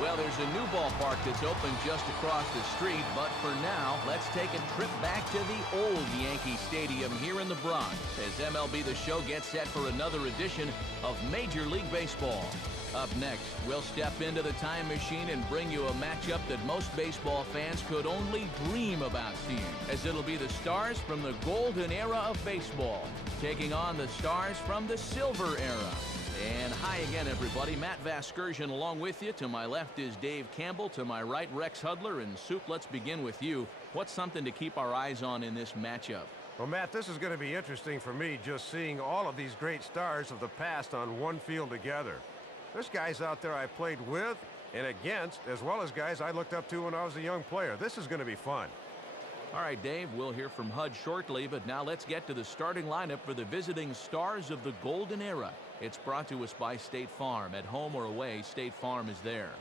Well, there's a new ballpark that's open just across the street, but for now, let's take a trip back to the old Yankee Stadium here in the Bronx as MLB The Show gets set for another edition of Major League Baseball. Up next, we'll step into the time machine and bring you a matchup that most baseball fans could only dream about seeing, as it'll be the stars from the golden era of baseball taking on the stars from the silver era. And hi again, everybody. Matt Vasgersian along with you. To my left is Dave Campbell. To my right, Rex Hudler. And Soup, let's begin with you. What's something to keep our eyes on in this matchup? Well, Matt, this is going to be interesting for me, just seeing all of these great stars of the past on one field together. There's guys out there I played with and against, as well as guys I looked up to when I was a young player. This is going to be fun. All right, Dave, we'll hear from Hud shortly, but now let's get to the starting lineup for the visiting stars of the golden era. It's brought to us by State Farm. At home or away, State Farm is there.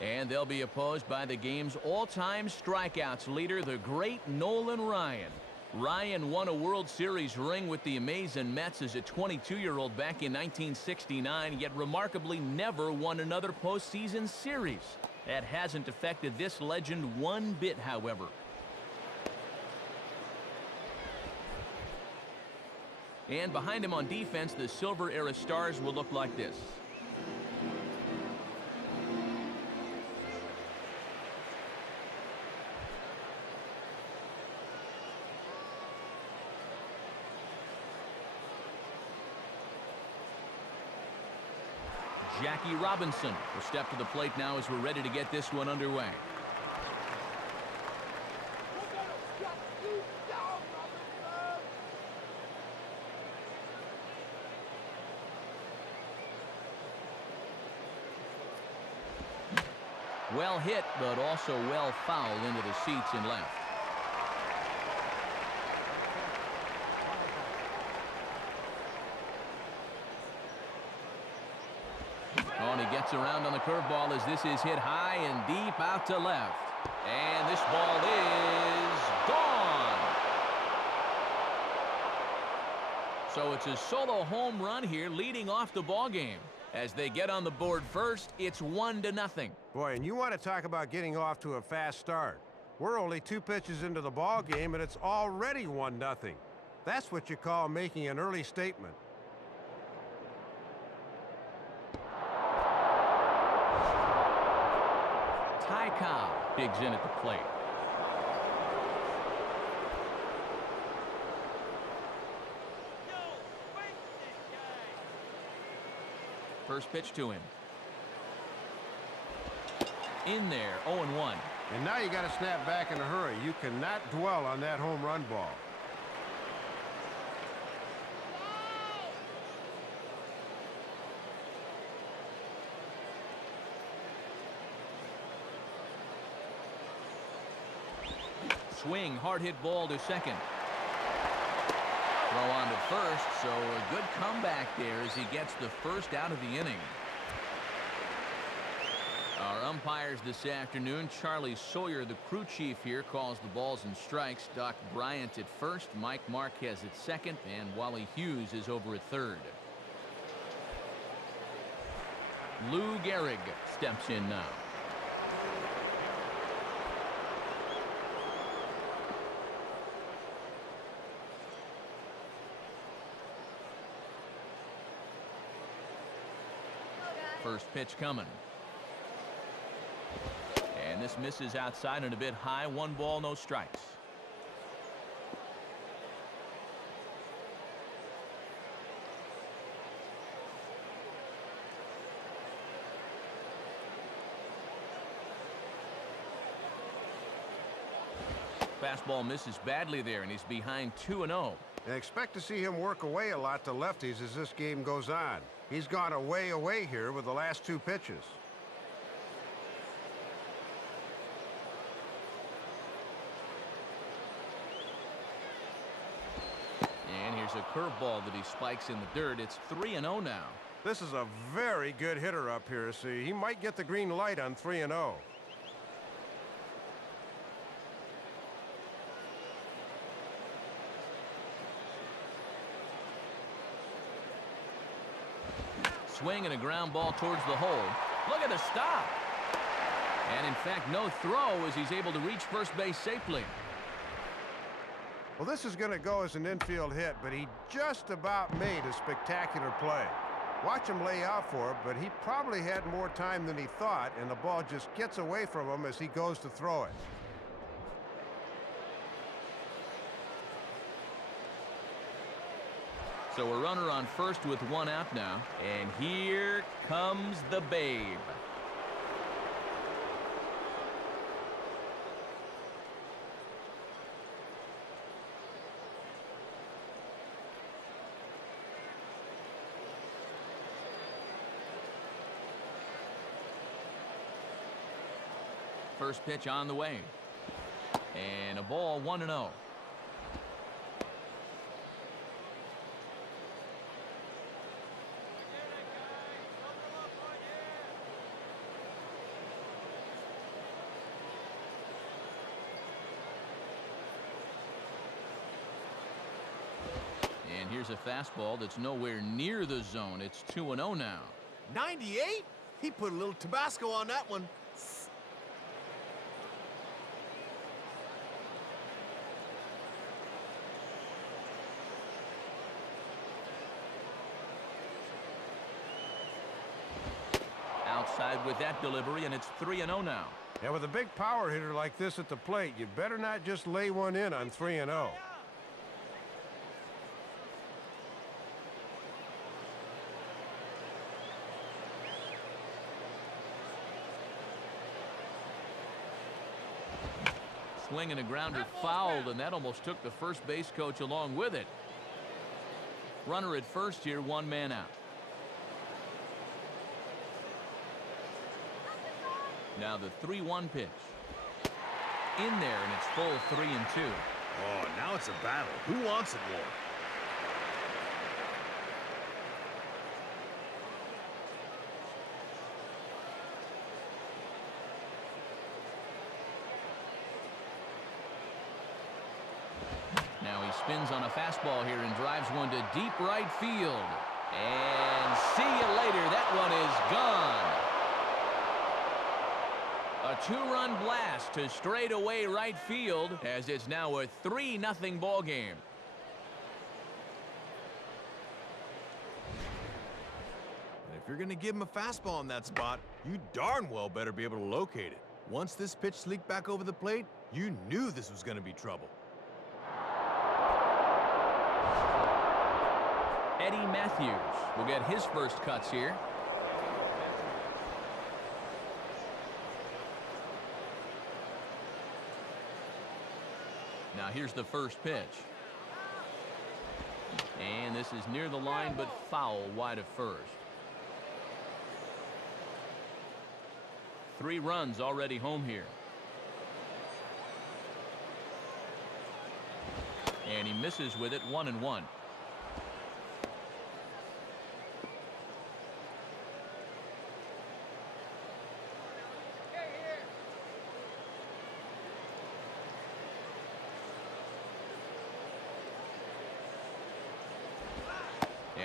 And they'll be opposed by the game's all-time strikeouts leader, the great Nolan Ryan. Ryan won a World Series ring with the amazing Mets as a 22-year-old back in 1969, yet remarkably never won another postseason series. That hasn't affected this legend one bit, however. And behind him on defense, the Silver Era stars will look like this. Jackie Robinson will step to the plate now as we're ready to get this one underway. Well hit, but also well fouled into the seats and left. Oh, and he gets around on the curveball as this is hit high and deep out to left. And this ball is gone. So it's a solo home run here leading off the ball game. As they get on the board first, it's 1-0. Boy, and you want to talk about getting off to a fast start. We're only 2 pitches into the ball game, and it's already 1-0. That's what you call making an early statement. Ty Cobb digs in at the plate. First pitch to him. In there, 0-1. And now you got to snap back in a hurry. You cannot dwell on that home run ball. Swing, hard hit ball to second. Throw on to first, so a good comeback there as he gets the first out of the inning. Our umpires this afternoon, Charlie Sawyer, the crew chief here, calls the balls and strikes. Doc Bryant at first, Mike Marquez at second, and Wally Hughes is over at third. Lou Gehrig steps in now. First pitch coming. And this misses outside and a bit high. 1 ball, no strikes. Fastball misses badly there, and he's behind 2-0. And expect to see him work away a lot to lefties as this game goes on. He's gone away here with the last 2 pitches. And here's a curveball that he spikes in the dirt. It's 3-0 now. This is a very good hitter up here, so he might get the green light on 3-0. swing and a ground ball towards the hole. Look at the stop. And in fact, no throw as he's able to reach first base safely. Well, this is going to go as an infield hit, but he just about made a spectacular play. Watch him lay out for it, but he probably had more time than he thought, and the ball just gets away from him as he goes to throw it. So a runner on first with one out now, and here comes the babe. First pitch on the way. And a ball 1-0. And here's a fastball that's nowhere near the zone. It's 2-0 now. 98? He put a little Tabasco on that one. Outside with that delivery, and it's 3-0 now. And with a big power hitter like this at the plate, you better not just lay one in on 3-0. Swing and a grounder fouled, and that almost took the first base coach along with it. Runner at first here, one man out. Now the 3-1 pitch. In there, and it's full 3-2. Oh, now it's a battle. Who wants it more? Now he spins on a fastball here and drives one to deep right field. And see you later. That one is gone. A two-run blast to straightaway right field as it's now a 3-0 ball game. And if you're going to give him a fastball in that spot, you darn well better be able to locate it. Once this pitch leaked back over the plate, you knew this was going to be trouble. Eddie Matthews will get his first cuts here. Now here's the first pitch. And this is near the line, but foul wide of first. 3 runs already home here. And he misses with it, 1-1.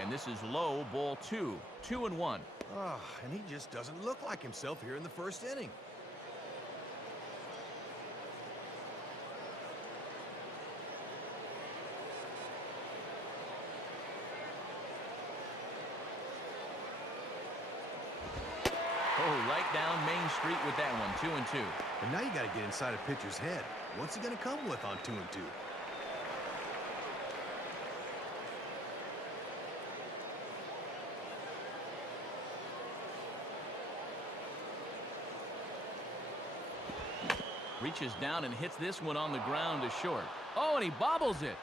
And this is low, ball 2, 2-1. Ah, and he just doesn't look like himself here in the first inning. Oh, right down Main Street with that one, 2-2. And now you got to get inside a pitcher's head. What's he going to come with on 2-2? Reaches down and hits this one on the ground to short. Oh, and he bobbles it.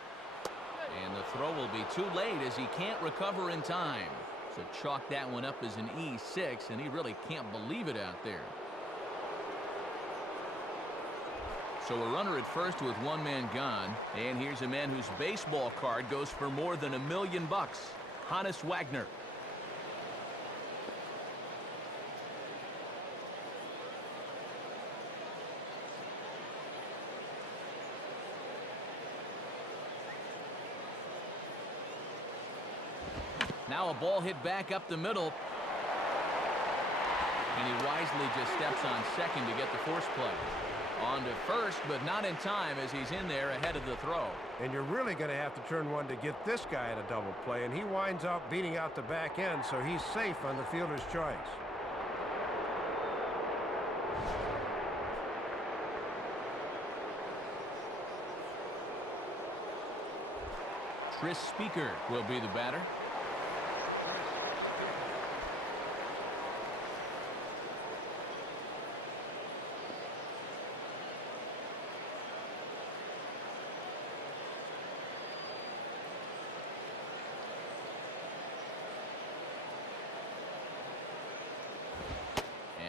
And the throw will be too late as he can't recover in time. So chalk that one up as an E6, and he really can't believe it out there. So a runner at first with one man gone. And here's a man whose baseball card goes for more than $1 million. Honus Wagner. Now a ball hit back up the middle. And he wisely just steps on second to get the force play. On to first, but not in time as he's in there ahead of the throw. And you're really going to have to turn one to get this guy at a double play, and he winds up beating out the back end, so he's safe on the fielder's choice. Chris Speaker will be the batter.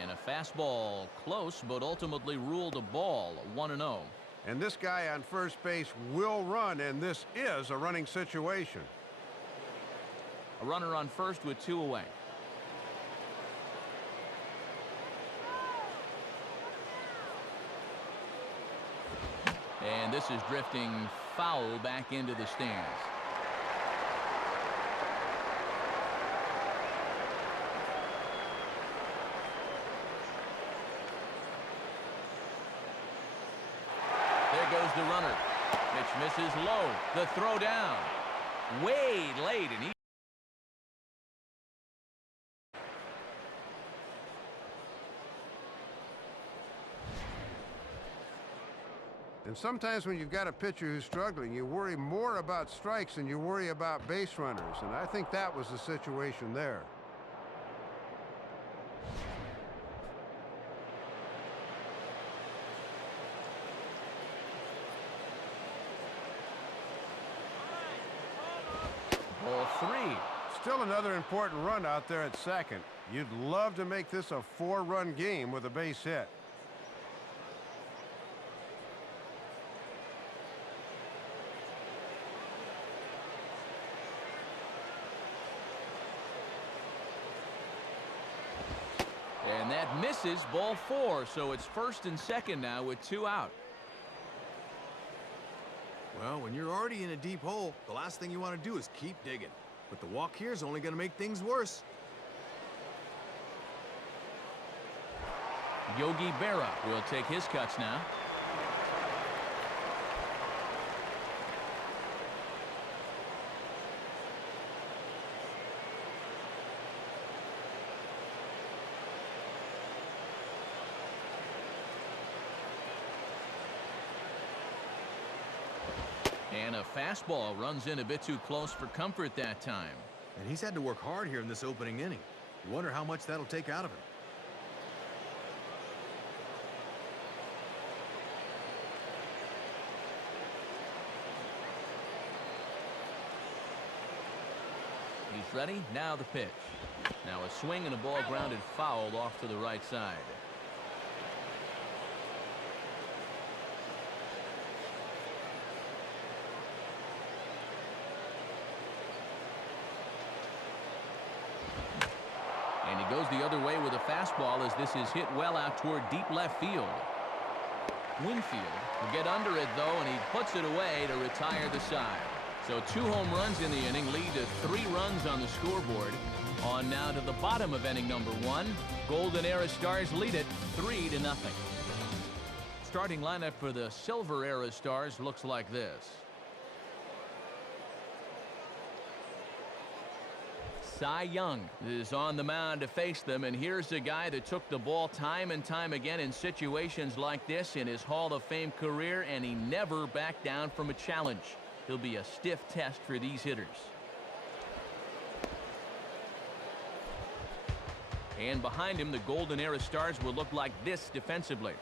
And a fastball close, but ultimately ruled a ball, 1-0. And this guy on first base will run, and this is a running situation. A runner on first with 2 away. And this is drifting foul back into the stands. There goes the runner. Pitch misses low. The throw down. Way late, and he... And sometimes when you've got a pitcher who's struggling, you worry more about strikes than you worry about base runners, and I think that was the situation there. Ball 3. Still another important run out there at second. You'd love to make this a 4-run game with a base hit. And that misses, ball 4, so it's first and second now with 2 out. Well, when you're already in a deep hole, the last thing you want to do is keep digging. But the walk here is only going to make things worse. Yogi Berra will take his cuts now. And a fastball runs in a bit too close for comfort that time. And he's had to work hard here in this opening inning. You wonder how much that'll take out of him. He's ready. Now the pitch. Now a swing and a ball grounded foul off to the right side. And he goes the other way with a fastball as this is hit well out toward deep left field. Winfield will get under it, though, and he puts it away to retire the side. So 2 home runs in the inning lead to 3 runs on the scoreboard. On now to the bottom of inning number 1. Golden Era Stars lead it 3-0. Starting lineup for the Silver Era Stars looks like this. Cy Young is on the mound to face them, and here's a guy that took the ball time and time again in situations like this in his Hall of Fame career, and he never backed down from a challenge. He'll be a stiff test for these hitters. And behind him, the Golden Era Stars will look like this defensively.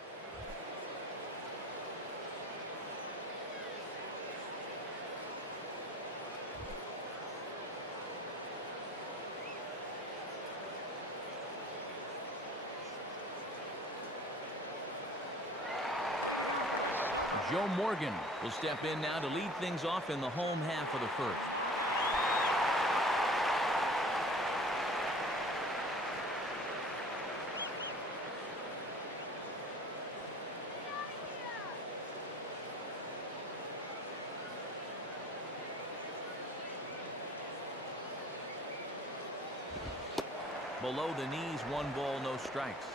Joe Morgan will step in now to lead things off in the home half of the first. Below the knees, 1 ball, no strikes.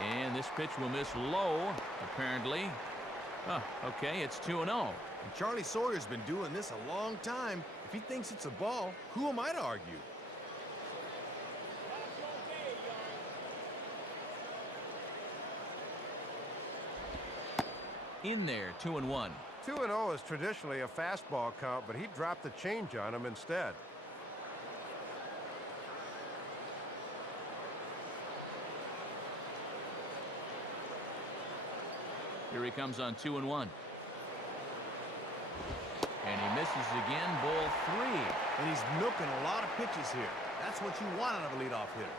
And this pitch will miss low, apparently. Oh, okay, it's 2-0. And Charlie Sawyer's been doing this a long time. If he thinks it's a ball, who am I to argue? In there, 2-1. 2-0 is traditionally a fastball count, but he dropped the change on him instead. Here he comes on 2-1. And he misses again, ball 3. And he's milking a lot of pitches here. That's what you want out of a leadoff hitter.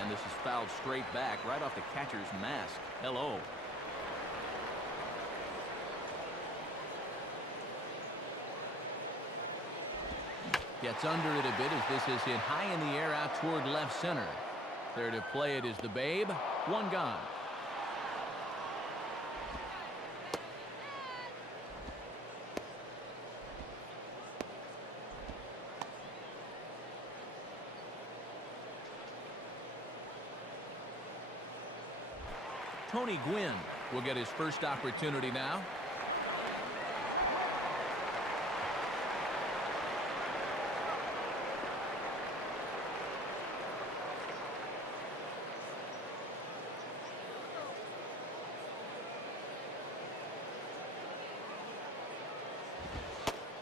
And this is fouled straight back, right off the catcher's mask. Hello. Gets under it a bit as this is hit high in the air out toward left center. There to play it is the Babe. 1 gone. Tony Gwynn will get his first opportunity now.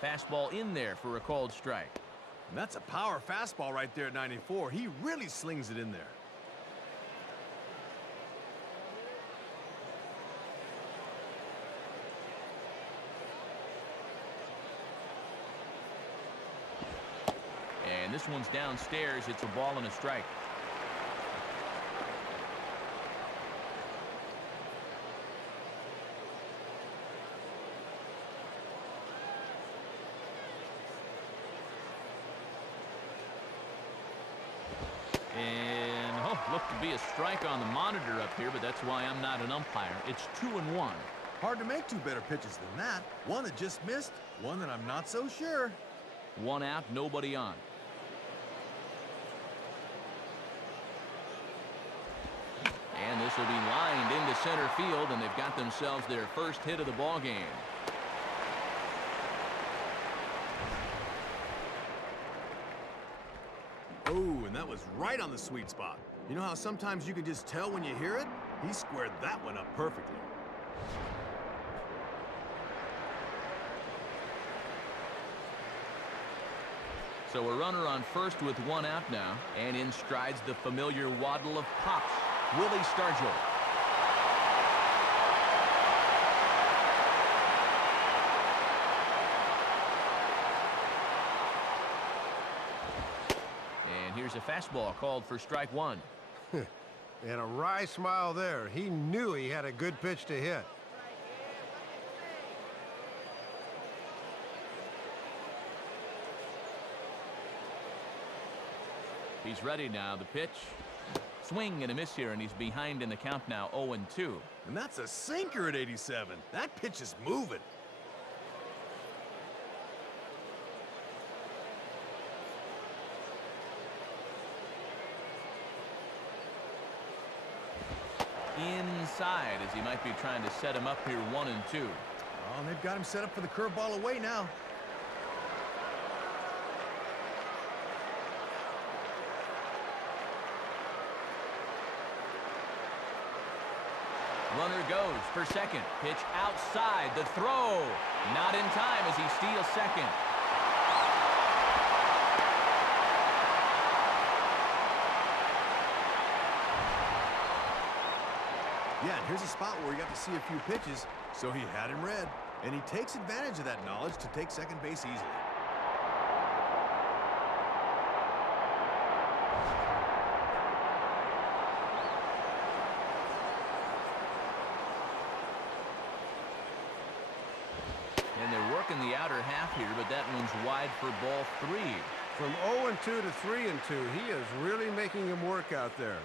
Fastball in there for a called strike. And that's a power fastball right there at 94. He really slings it in there. And this one's downstairs. It's a ball and a strike. And, looked to be a strike on the monitor up here, but that's why I'm not an umpire. It's 2-1. Hard to make 2 better pitches than that. One that just missed, one that I'm not so sure. 1 out, nobody on. And this will be lined into center field, and they've got themselves their first hit of the ball game. Oh, and that was right on the sweet spot. You know how sometimes you can just tell when you hear it? He squared that one up perfectly. So a runner on first with 1 out now, and in strides the familiar waddle of Pops, Willie Stargell. And here's a fastball called for strike 1. And a wry smile there. He knew he had a good pitch to hit. He's ready now. The pitch. Swing and a miss here, and he's behind in the count now, 0-2. And that's a sinker at 87. That pitch is moving. Inside, as he might be trying to set him up here, 1-2. Oh, and they've got him set up for the curveball away now. Runner goes for second. Pitch outside. The throw. Not in time as he steals second. Yeah, and here's a spot where he got to see a few pitches, so he had him read. And he takes advantage of that knowledge to take second base easily. here, but that one's wide for ball 3. From 0-2 to 3-2, he is really making him work out there.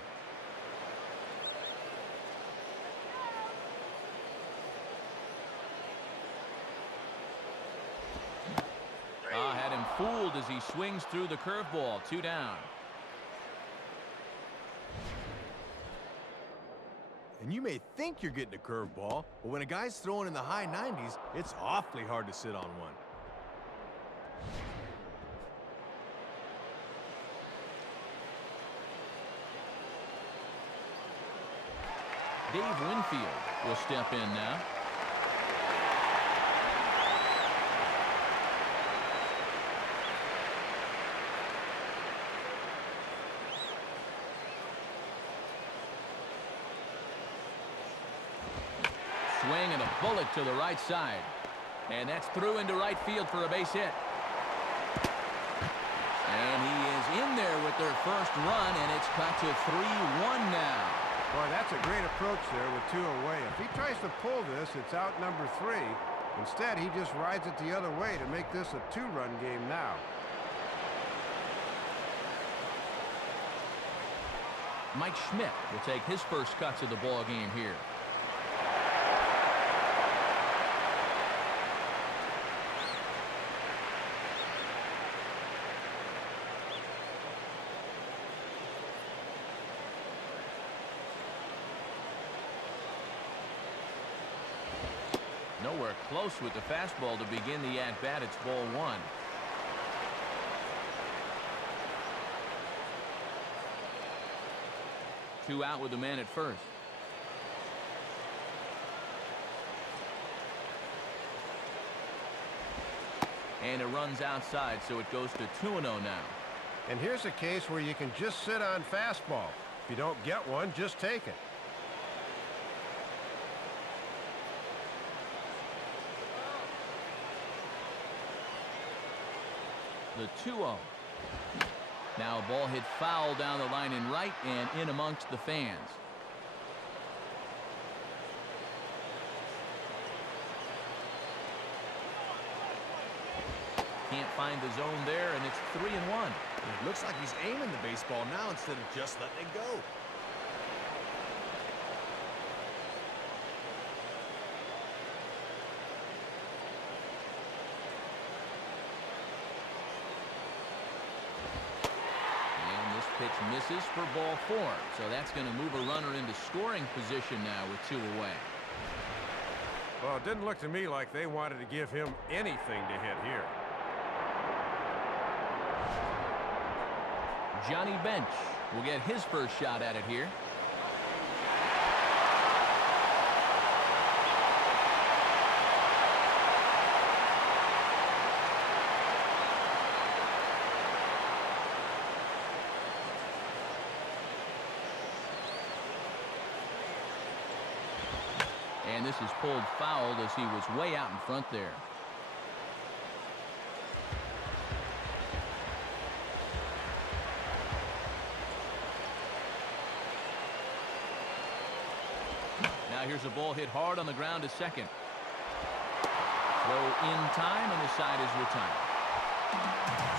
Had him fooled as he swings through the curveball. 2 down. And you may think you're getting a curveball, but when a guy's throwing in the high 90s, it's awfully hard to sit on one. Dave Winfield will step in now. Swing and a bullet to the right side. And that's through into right field for a base hit. And he is in there with their first run, and it's cut to 3-1 now. Boy, that's a great approach there with 2 away. If he tries to pull this, it's out number 3. Instead, he just rides it the other way to make this a 2-run game now. Mike Schmidt will take his first cuts of the ball game here. Nowhere close with the fastball to begin the at-bat. It's ball 1. Two out with the man at first. And it runs outside, so it goes to 2-0 now. And here's a case where you can just sit on fastball. If you don't get one, just take it. The 2-0. Now a ball hit foul down the line in right and in amongst the fans. Can't find the zone there, and it's 3-1. It looks like he's aiming the baseball now instead of just letting it go. Pitch misses for ball 4, so that's going to move a runner into scoring position now with 2 away. Well, it didn't look to me like they wanted to give him anything to hit here. Johnny Bench will get his first shot at it here. And this is pulled fouled as he was way out in front there. Now here's a ball hit hard on the ground to second. Throw in time, and the side is retired.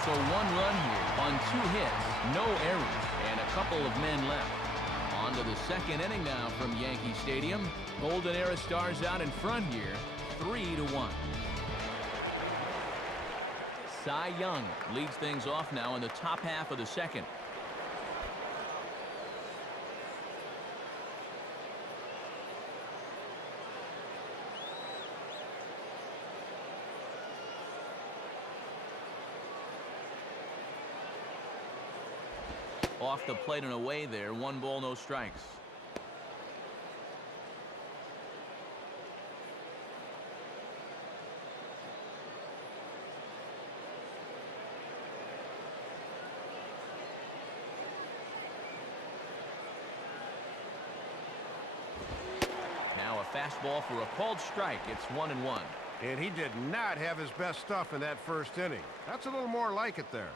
So 1 run here on 2 hits, no errors, and a couple of men left. On to the second inning now from Yankee Stadium. Golden Era Stars out in front here, 3-1. Cy Young leads things off now in the top half of the second. Off the plate and away there. 1 ball, no strikes. Now a fastball for a called strike. It's 1-1. And he did not have his best stuff in that first inning. That's a little more like it there.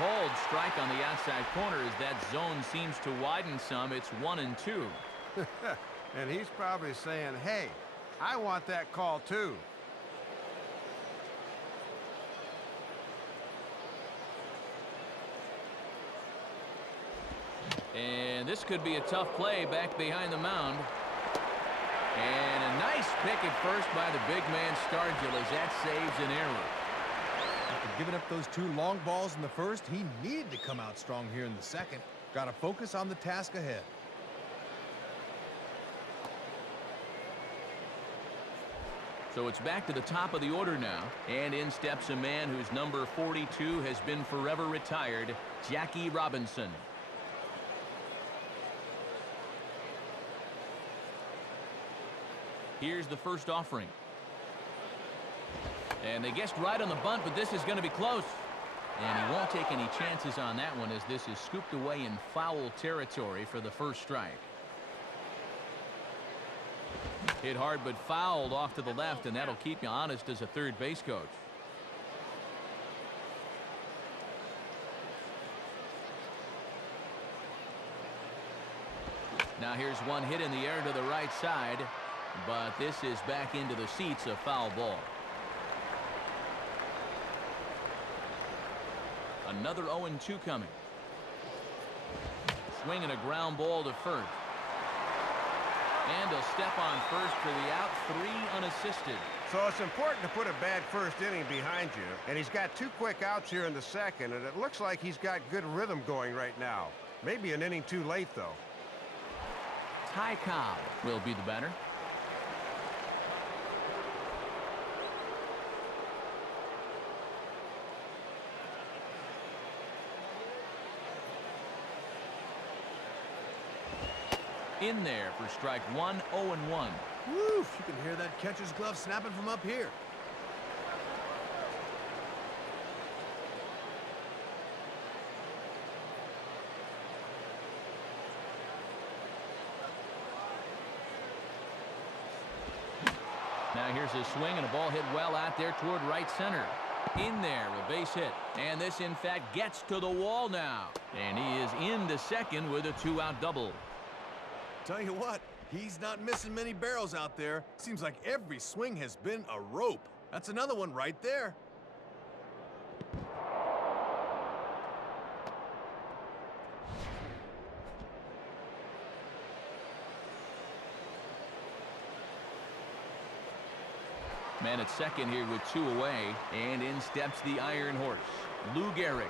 called strike on the outside corner as that zone seems to widen some. It's 1-2. And he's probably saying, hey, I want that call too. And this could be a tough play back behind the mound. And a nice pick at first by the big man Stargell as that saves an error. After giving up those 2 long balls in the first, he needed to come out strong here in the second. Got to focus on the task ahead. So it's back to the top of the order now. And in steps a man whose number 42 has been forever retired, Jackie Robinson. Here's the first offering. And they guessed right on the bunt, but this is going to be close. And he won't take any chances on that one as this is scooped away in foul territory for the first strike. Hit hard but fouled off to the left, and that'll keep you honest as a third base coach. Now here's one hit in the air to the right side, but this is back into the seats, a foul ball. Another 0-2 coming. Swinging a ground ball to first. And a step on first for the out, 3 unassisted. So it's important to put a bad first inning behind you, and he's got 2 quick outs here in the second, and it looks like he's got good rhythm going right now. Maybe an inning too late, though. Ty Cobb will be the batter. In there for strike 1, 0-1. Woof! You can hear that catcher's glove snapping from up here. Now here's a swing and a ball hit well out there toward right center. In there, a base hit. And this, in fact, gets to the wall now. And he is into second with a 2-out double. Tell you what, he's not missing many barrels out there. Seems like every swing has been a rope. That's another one right there. Man at second here with 2 away, and in steps the Iron Horse, Lou Gehrig.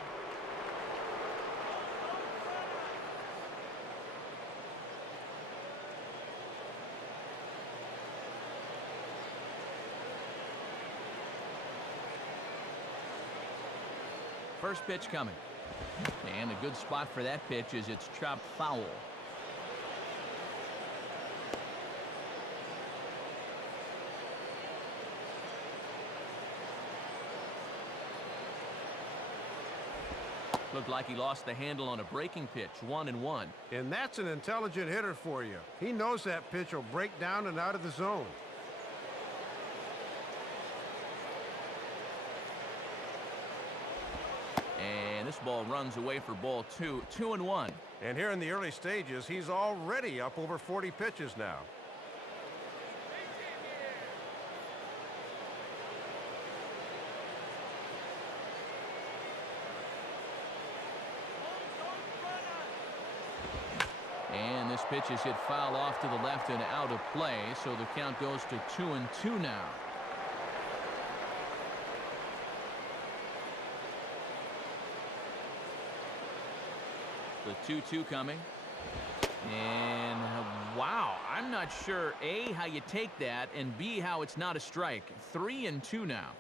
First pitch coming. And a good spot for that pitch as it's chopped foul. Looked like he lost the handle on a breaking pitch, 1-1. And that's an intelligent hitter for you. He knows that pitch will break down and out of the zone. And this ball runs away for ball 2, 2-1. And here in the early stages, he's already up over 40 pitches now. And this pitch is hit foul off to the left and out of play, so the count goes to 2-2 now. The 2-2 coming. And wow, I'm not sure, A, how you take that, and B, how it's not a strike. 3-2 now.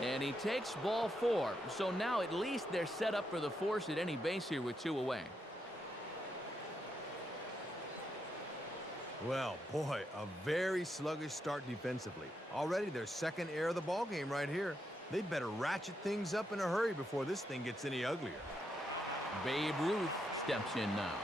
And he takes ball 4. So now at least they're set up for the force at any base here with 2 away. Well, boy, a very sluggish start defensively. Already their second error of the ballgame right here. They better ratchet things up in a hurry before this thing gets any uglier. Babe Ruth steps in now.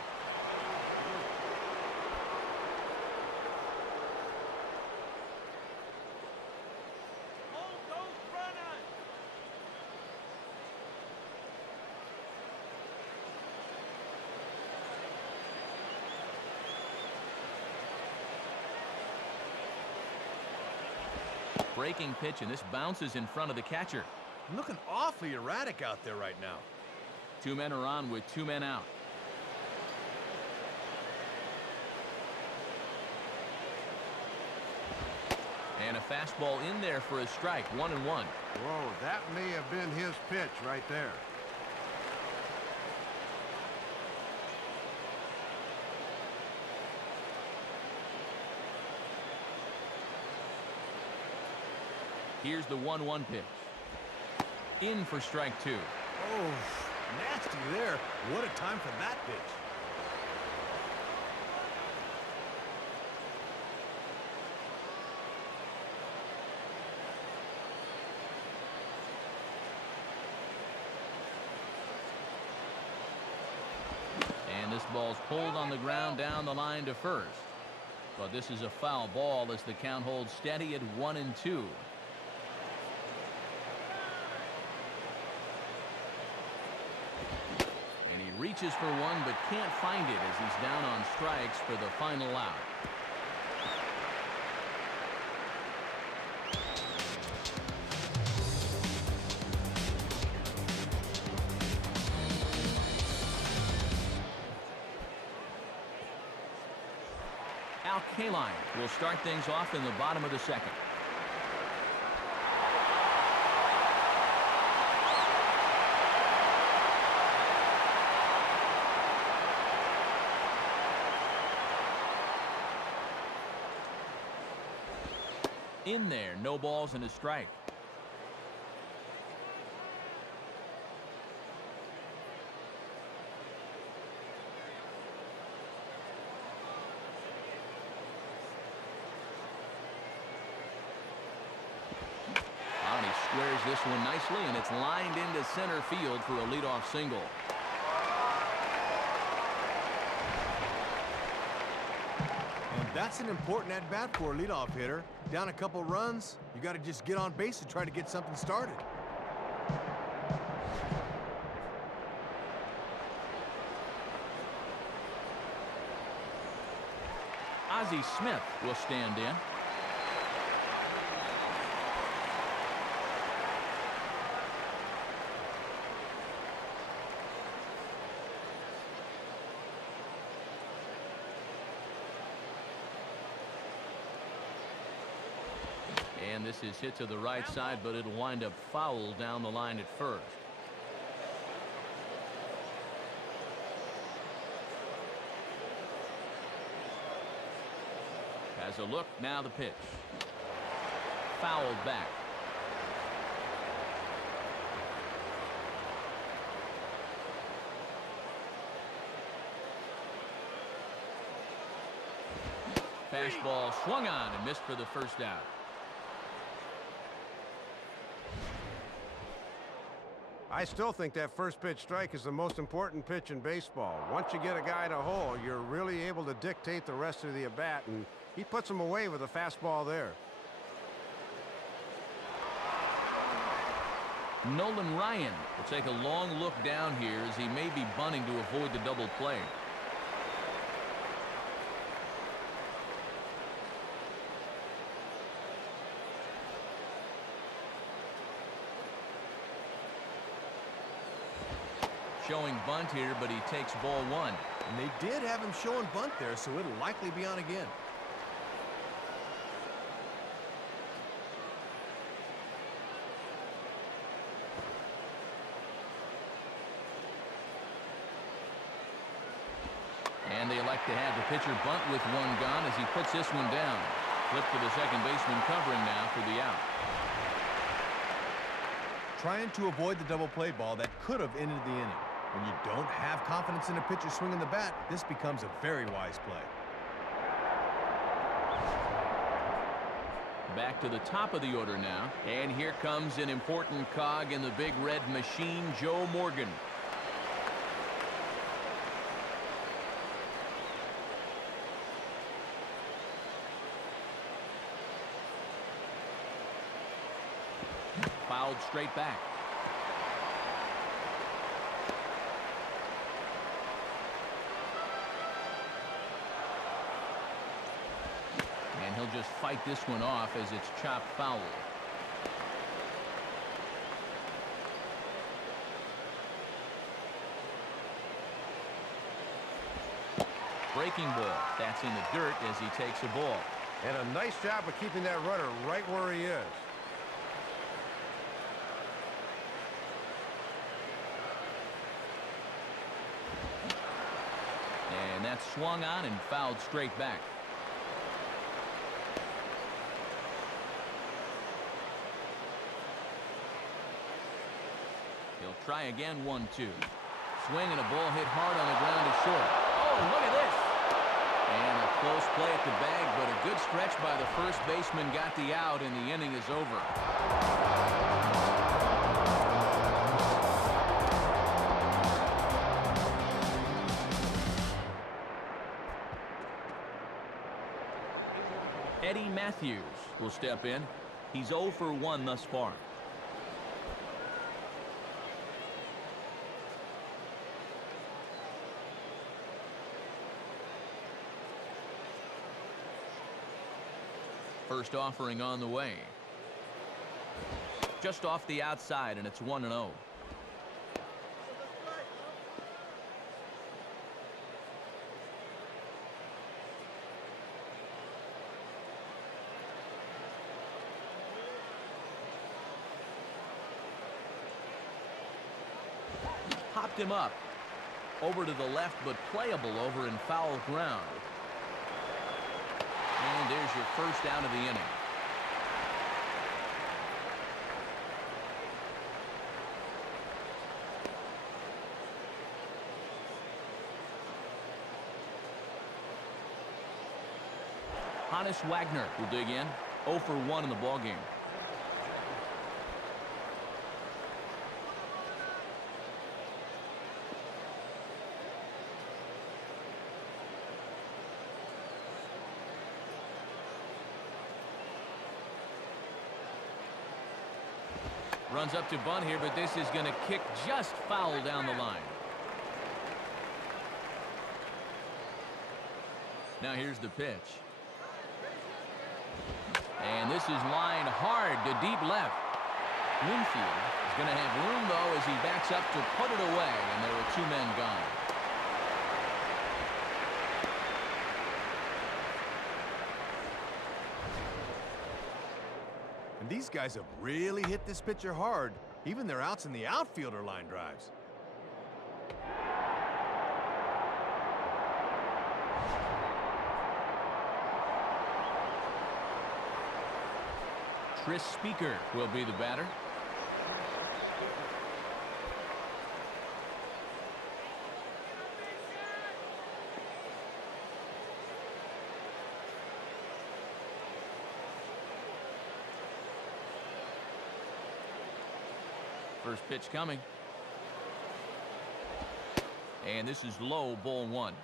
Breaking pitch, and this bounces in front of the catcher. Looking awfully erratic out there right now. 2 men are on with 2 men out. And a fastball in there for a strike, 1-1. Whoa, that may have been his pitch right there. Here's the 1-1 pitch. In for strike 2. Oh, nasty there. What a time for that pitch. And this ball's pulled on the ground down the line to first. But this is a foul ball as the count holds steady at 1-2. And he reaches for one but can't find it as he's down on strikes for the final out. Al Kaline will start things off in the bottom of the second. In there, no balls and a strike. And he squares this one nicely, and it's lined into center field for a leadoff single. And that's an important at-bat for a leadoff hitter. Down a couple runs, you got to just get on base and try to get something started. Ozzie Smith will stand in. And this is hit to the right side, but it'll wind up foul down the line at first. Has a look, now the pitch. Fouled back. Fastball swung on and missed for the first out. I still think that first pitch strike is the most important pitch in baseball. Once you get a guy in a hole, you're really able to dictate the rest of the at-bat, and he puts him away with a fastball there. Nolan Ryan will take a long look down here as he may be bunting to avoid the double play. Showing bunt here, but he takes ball 1. And they did have him showing bunt there, so it'll likely be on again. And they elect to have the pitcher bunt with one gone as he puts this one down. Flip to the second baseman covering now for the out. Trying to avoid the double play ball that could have ended the inning. When you don't have confidence in a pitcher swinging the bat, this becomes a very wise play. Back to the top of the order now. And here comes an important cog in the big red machine, Joe Morgan. Fouled straight back. And he'll just just fight this one off as it's chopped foul. Breaking ball. That's in the dirt as he takes a ball. And a nice job of keeping that runner right where he is. And that's swung on and fouled straight back. He'll try again, 1-2. Swing and a ball hit hard on the ground to short. Oh, look at this. And a close play at the bag, but a good stretch by the first baseman got the out, and the inning is over. Eddie Matthews will step in. He's 0 for 1 thus far. First offering on the way. Just off the outside, and it's 1-0. Popped him up. Over to the left, but playable over in foul ground. And there's your first out of the inning. Hannes Wagner will dig in. 0 for 1 in the ballgame. Runs up to bunt here, but this is going to kick just foul down the line. Now here's the pitch. And this is lined hard to deep left. Winfield is going to have room, though, as he backs up to put it away, and there are 2 men gone. And these guys have really hit this pitcher hard. Even their outs in the outfield are line drives. Chris Speaker will be the batter. First pitch coming. And this is low, ball 1.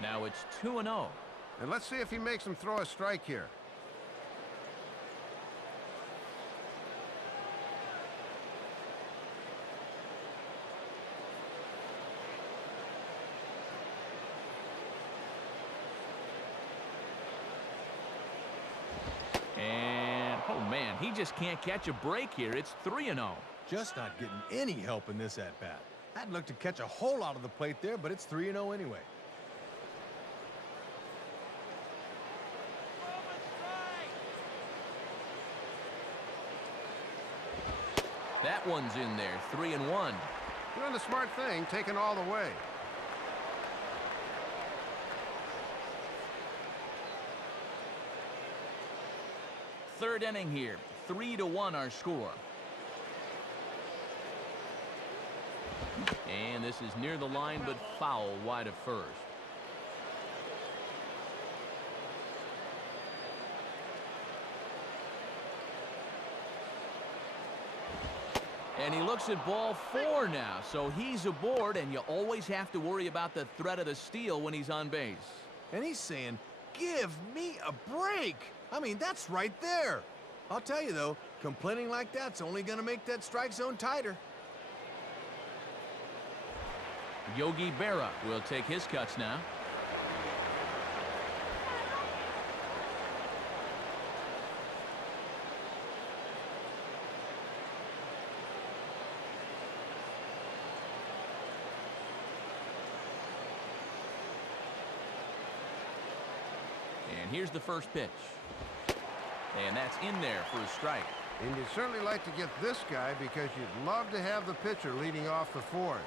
Now it's 2-0. And let's see if he makes him throw a strike here. And, oh man, he just can't catch a break here. It's 3-0. Just not getting any help in this at-bat. I'd look to catch a hole out of the plate there, but it's 3-0 anyway. That one's in there, 3-1. Doing the smart thing, taking all the way. Third inning here, 3-1 our score. And this is near the line, but foul wide of first. And he looks at ball 4 now, so he's aboard, and you always have to worry about the threat of the steal when he's on base. And he's saying, Give me a break. I mean, that's right there. I'll tell you, though, complaining like that's only going to make that strike zone tighter. Yogi Berra will take his cuts now. And here's the first pitch. And that's in there for a strike. And you'd certainly like to get this guy because you'd love to have the pitcher leading off the fourth.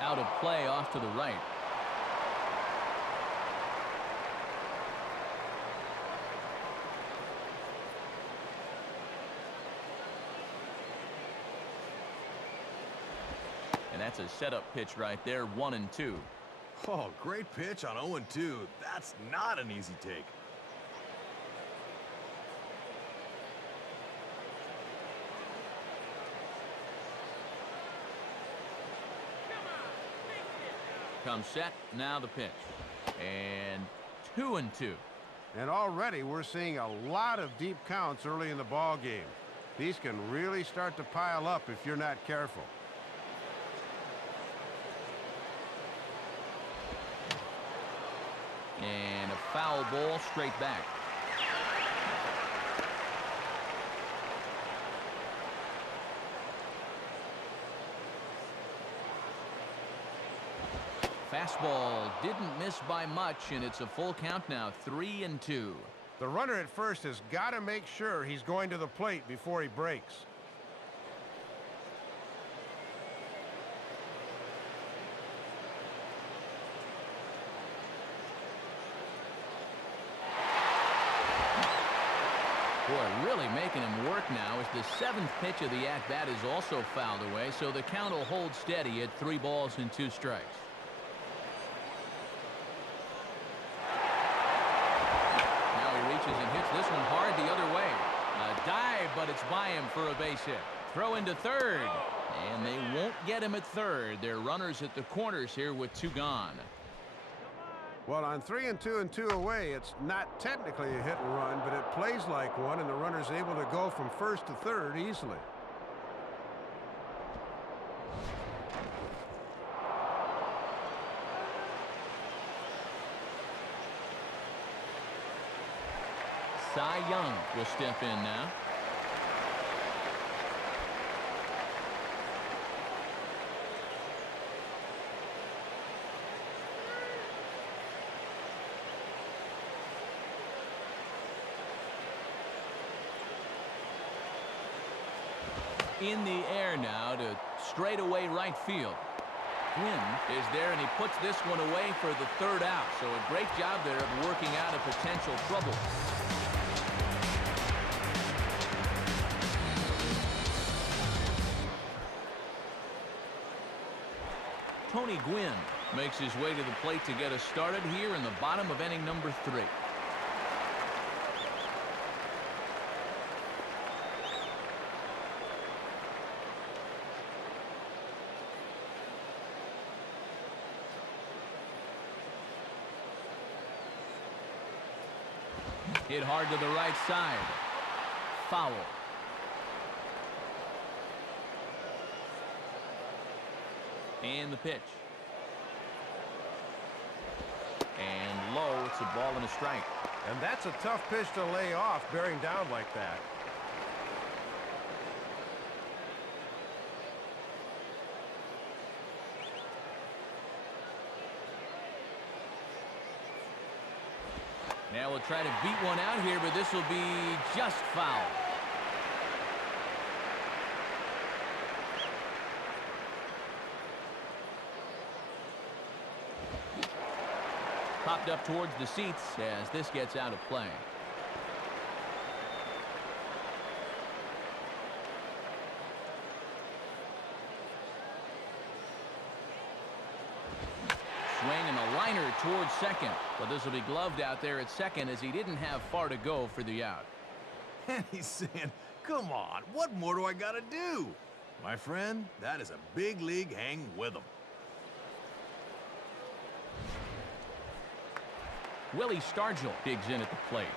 Out of play off to the right. And that's a setup pitch right there, 1-2. Oh, great pitch on 0-2. That's not an easy take. Comes set, now the pitch. And 2-2. And already we're seeing a lot of deep counts early in the ball game. These can really start to pile up if you're not careful. And a foul ball straight back. Fastball didn't miss by much, and it's a full count now, 3-2. The runner at first has got to make sure he's going to the plate before he breaks. Boy, really making him work now as the seventh pitch of the at-bat is also fouled away, so the count will hold steady at 3-2 strikes. And hits this one hard the other way. A dive, but it's by him for a base hit. Throw into third, and they won't get him at third. They're runners at the corners here with 2 gone. Well, on 3-2 and 2 away, it's not technically a hit and run, but it plays like one, and the runner's able to go from first to third easily. Cy Young will step in now. In the air now to straightaway right field. Quinn is there, and he puts this one away for the third out. So a great job there of working out a potential trouble. Tony Gwynn makes his way to the plate to get us started here in the bottom of inning number 3. Hit hard to the right side. Foul. And the pitch. And low, it's a ball and a strike. And that's a tough pitch to lay off, bearing down like that. Now we'll try to beat one out here, but this will be just foul. Popped up towards the seats as this gets out of play. Swing and a liner towards second, but this will be gloved out there at second as he didn't have far to go for the out. And he's saying, Come on, what more do I gotta do? My friend, that is a big league hang with 'em. Willie Stargell digs in at the plate.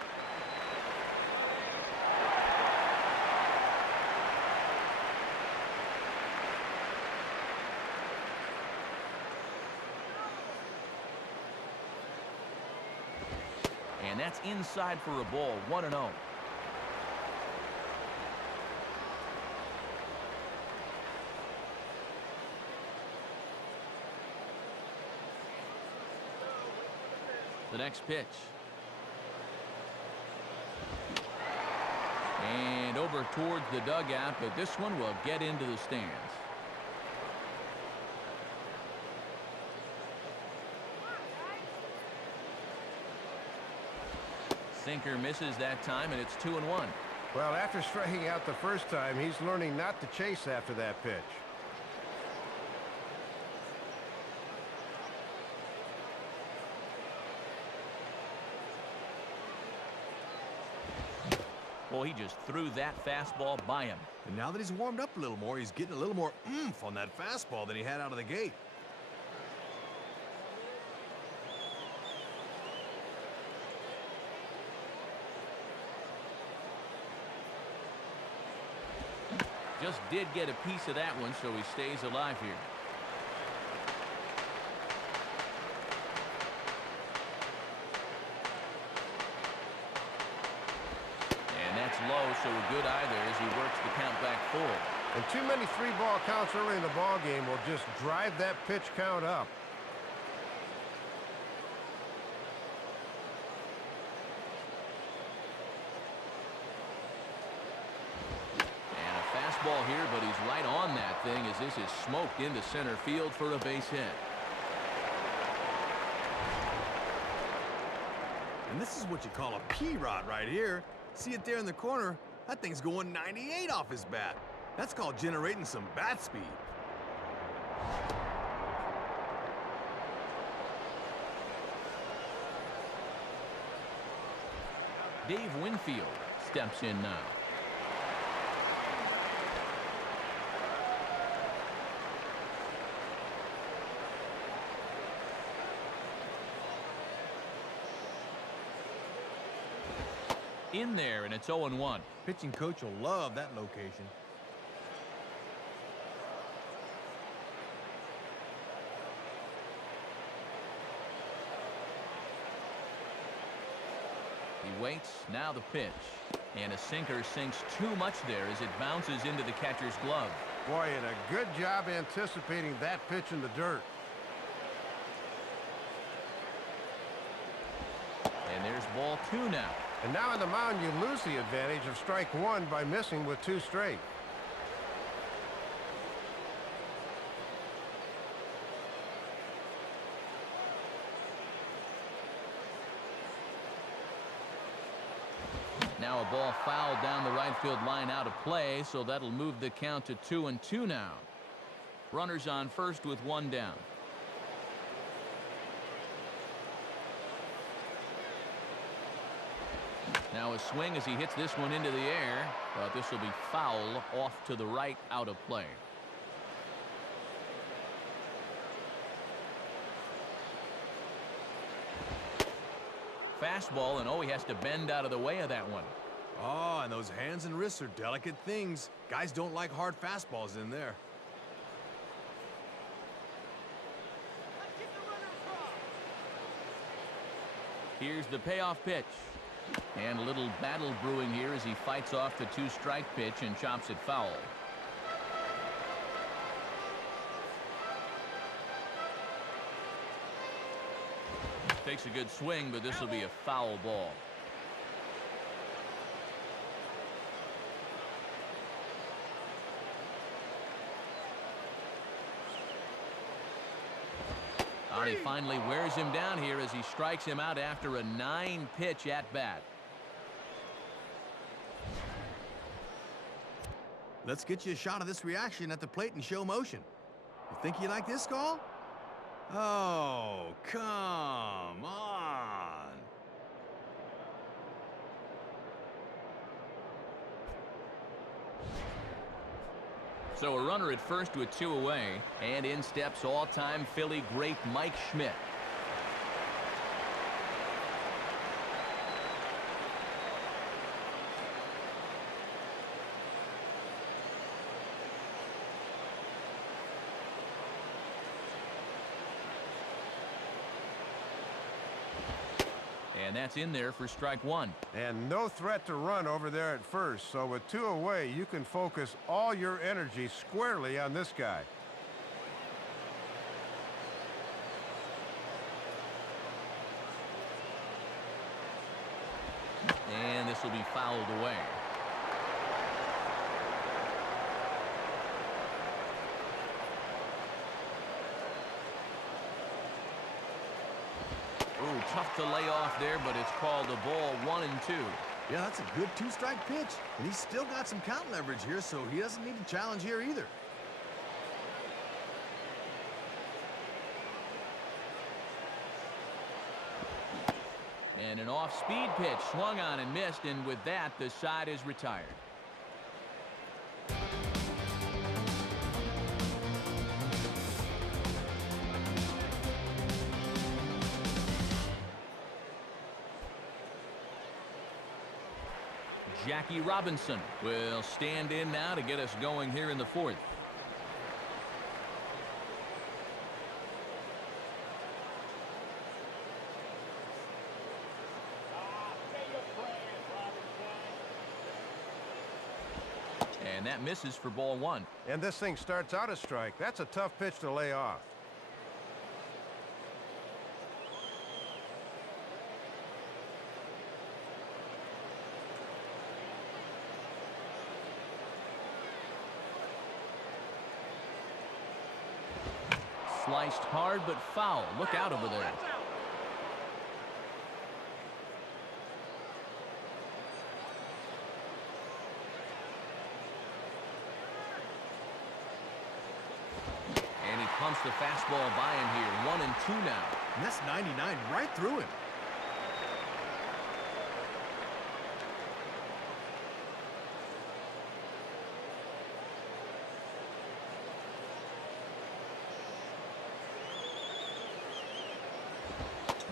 And that's inside for a ball, 1-0. The next pitch. And over towards the dugout, but this one will get into the stands. Sinker misses that time, and it's 2-1. Well, after striking out the first time, he's learning not to chase after that pitch. Well, he just threw that fastball by him. And now that he's warmed up a little more, he's getting a little more oomph on that fastball than he had out of the gate. Just did get a piece of that one, so he stays alive here. And that's low, so a good eye there as he works the count back full. And too many 3-ball counts early in the ball game will just drive that pitch count up. Ball here, but he's right on that thing as this is smoked into center field for a base hit. And this is what you call a P-rod right here. See it there in the corner? That thing's going 98 off his bat. That's called generating some bat speed. Dave Winfield steps in now. In there, and it's 0-1. Pitching coach will love that location. He waits, now the pitch. And a sinker sinks too much there as it bounces into the catcher's glove. Boy, and a good job anticipating that pitch in the dirt. And there's ball 2 now. And now on the mound, you lose the advantage of strike 1 by missing with 2 straight. Now a ball fouled down the right field line out of play, so that'll move the count to 2-2 now. Runners on first with 1 down. Now a swing as he hits this one into the air, but this will be foul off to the right out of play. Fastball, and he has to bend out of the way of that one. Oh, and those hands and wrists are delicate things. Guys don't like hard fastballs in there. Here's the payoff pitch. And a little battle brewing here as he fights off the 2-strike pitch and chops it foul. Takes a good swing, but this will be a foul ball. He finally wears him down here as he strikes him out after a 9-pitch at-bat. Let's get you a shot of this reaction at the plate in show motion. You think you like this call? Oh, come on. So a runner at first with 2 away, and in steps all-time Philly great Mike Schmidt. And that's in there for strike 1. And no threat to run over there at first, so with 2 away, you can focus all your energy squarely on this guy. And this will be fouled away. Ooh, tough to lay off there, but it's called a ball 1-2. Yeah, that's a good 2-strike pitch. And he's still got some count leverage here, so he doesn't need to challenge here either. And an off-speed pitch swung on and missed, and with that, the side is retired. Jackie Robinson will stand in now to get us going here in the 4th. And that misses for ball 1. And this thing starts out a strike. That's a tough pitch to lay off. Sliced hard, but foul. Look out over there. And he pumps the fastball by him here. 1-2 now. And that's 99 right through him.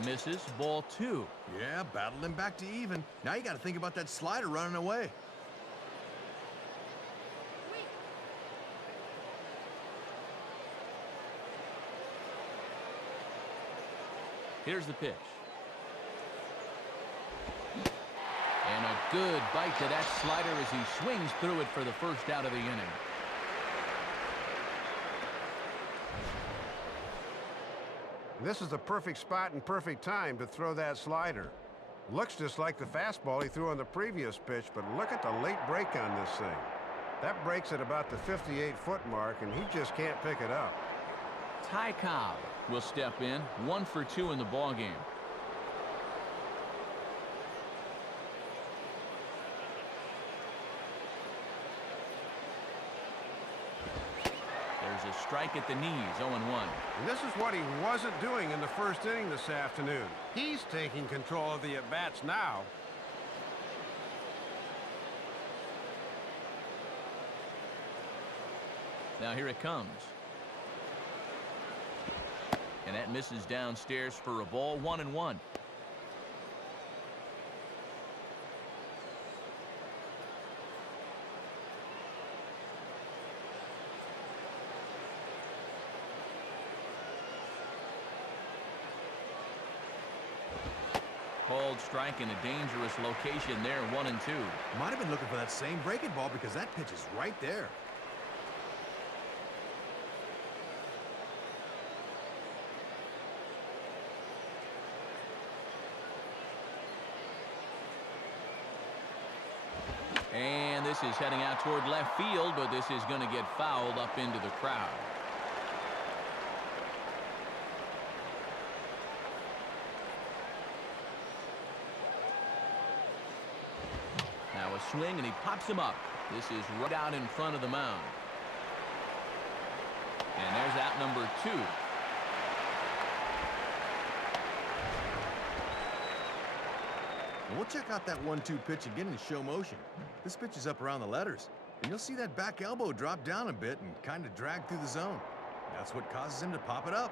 Misses, ball 2. Yeah, battled him back to even. Now you got to think about that slider running away. Here's the pitch. And a good bite to that slider as he swings through it for the first out of the inning. This is the perfect spot and perfect time to throw that slider. Looks just like the fastball he threw on the previous pitch, but look at the late break on this thing. That breaks at about the 58-foot mark, and he just can't pick it up. Ty Cobb will step in, 1 for 2 in the ballgame. There's a strike at the knees, 0-1. And this is what he wasn't doing in the first inning this afternoon. He's taking control of the at-bats now. Now here it comes. And that misses downstairs for a ball, 1-1. Called strike in a dangerous location there, 1-2. Might have been looking for that same breaking ball because that pitch is right there. And this is heading out toward left field, but this is going to get fouled up into the crowd. Now a swing, and he pops him up. This is right out in front of the mound. And there's out number 2. And we'll check out that 1-2 pitch again in slow motion. This pitch is up around the letters. and you'll see that back elbow drop down a bit and kind of drag through the zone. That's what causes him to pop it up.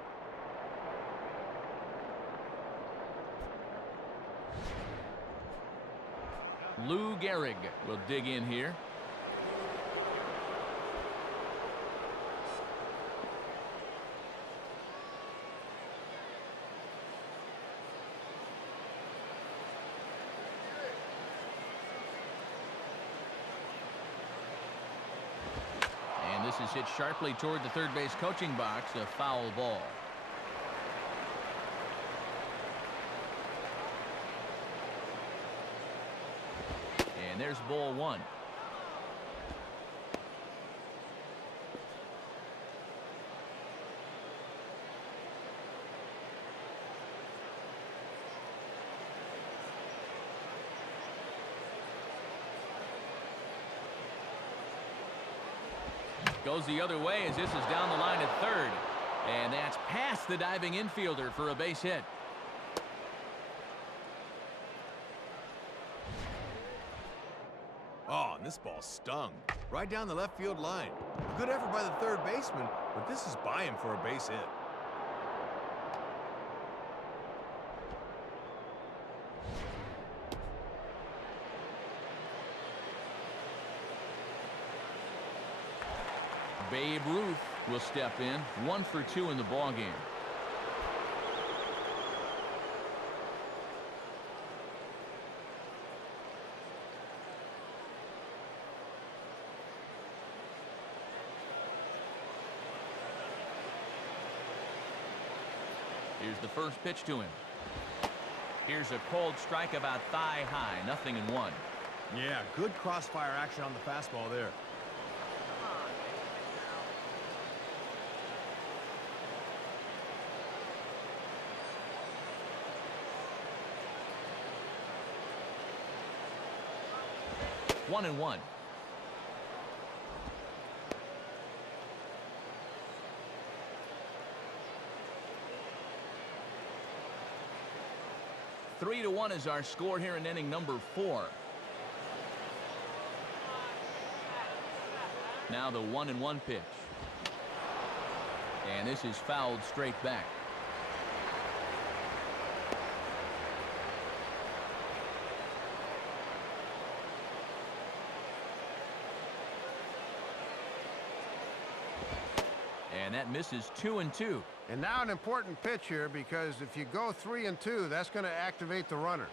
Lou Gehrig will dig in here. And this is hit sharply toward the third base coaching box, a foul ball. And there's ball one. Goes the other way as this is down the line at third. And that's past the diving infielder for a base hit. Oh, and this ball stung. Right down the left field line. A good effort by the third baseman, but this is by him for a base hit. Babe Ruth will step in, 1 for 2 in the ballgame. Here's the first pitch to him. Here's a cold strike about thigh high, 0-1. Yeah, good crossfire action on the fastball there. 1-1. Three to 1 is our score here in inning number 4. Now the 1-1 pitch. And this is fouled straight back. And that misses 2-2. And now an important pitch here, because if you go 3-2, that's going to activate the runner.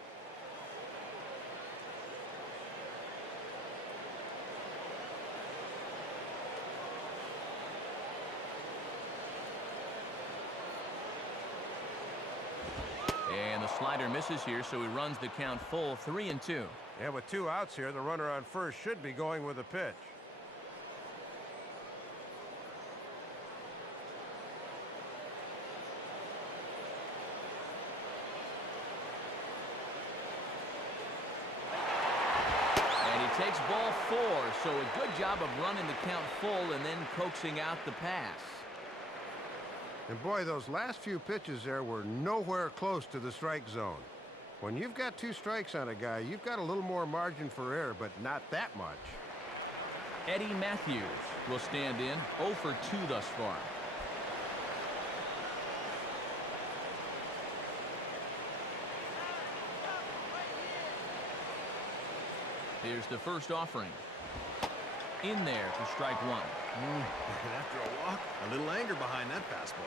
And the slider misses here, so he runs the count full, 3-2. And with 2 outs here, the runner on first should be going with a pitch. Takes ball 4, so a good job of running the count full and then coaxing out the pass. And boy, those last few pitches there were nowhere close to the strike zone. When you've got 2 strikes on a guy, you've got a little more margin for error, but not that much. Eddie Matthews will stand in, 0 for 2 thus far. Here's the first offering. In there for strike 1. And after a walk, a little anger behind that fastball.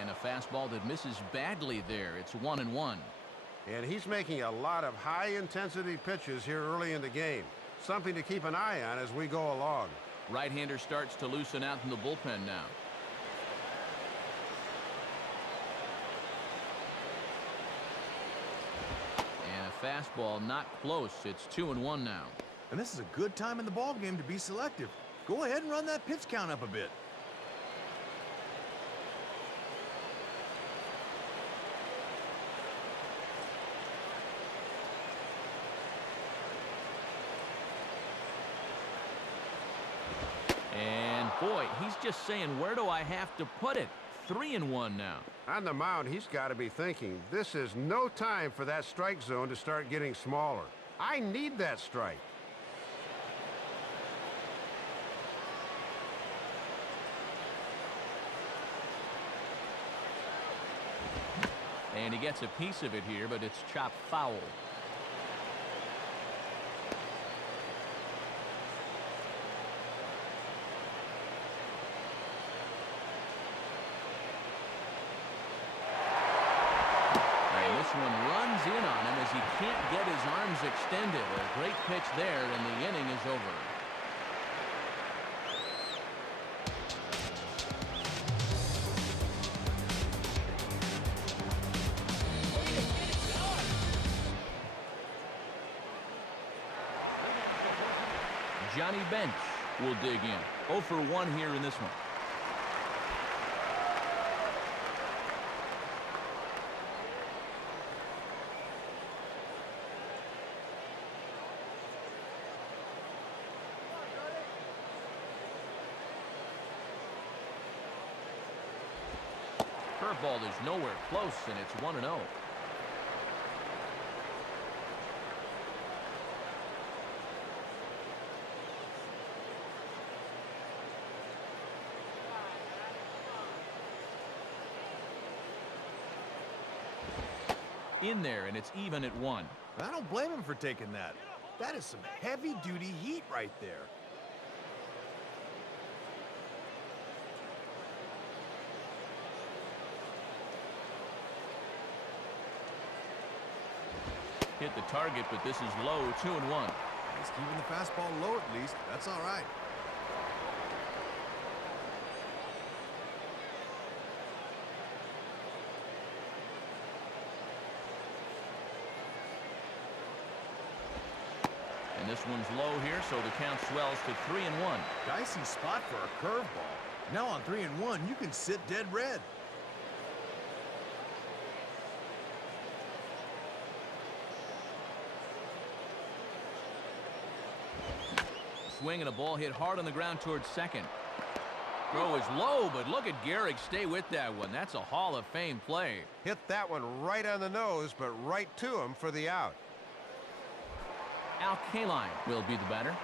And a fastball that misses badly there. It's 1-1. And he's making a lot of high-intensity pitches here early in the game. Something to keep an eye on as we go along. Right-hander starts to loosen out in the bullpen now. And a fastball not close. It's 2-1 now. And this is a good time in the ball game to be selective. Go ahead and run that pitch count up a bit. just saying, where do I have to put it? 3-1 now. On the mound, he's got to be thinking, this is no time for that strike zone to start getting smaller. I need that strike. And he gets a piece of it here, but it's chopped foul. And this one runs in on him as he can't get his arms extended. A great pitch there, and the inning is over. Johnny Bench will dig in. 0 for 1 here in this one. Curveball is nowhere close, and it's 1-0. In there, and it's even at 1. I don't blame him for taking that. That is some heavy-duty heat right there. Hit the target, but this is low, 2-1. He's keeping the fastball low at least. That's all right. And this one's low here, so the count swells to 3-1. Dicey spot for a curveball. Now on 3-1, you can sit dead red. Swing and a ball hit hard on the ground towards second. Throw is low, but look at Gehrig stay with that one. That's a Hall of Fame play. Hit that one right on the nose, but right to him for the out. Al Kaline will be the batter.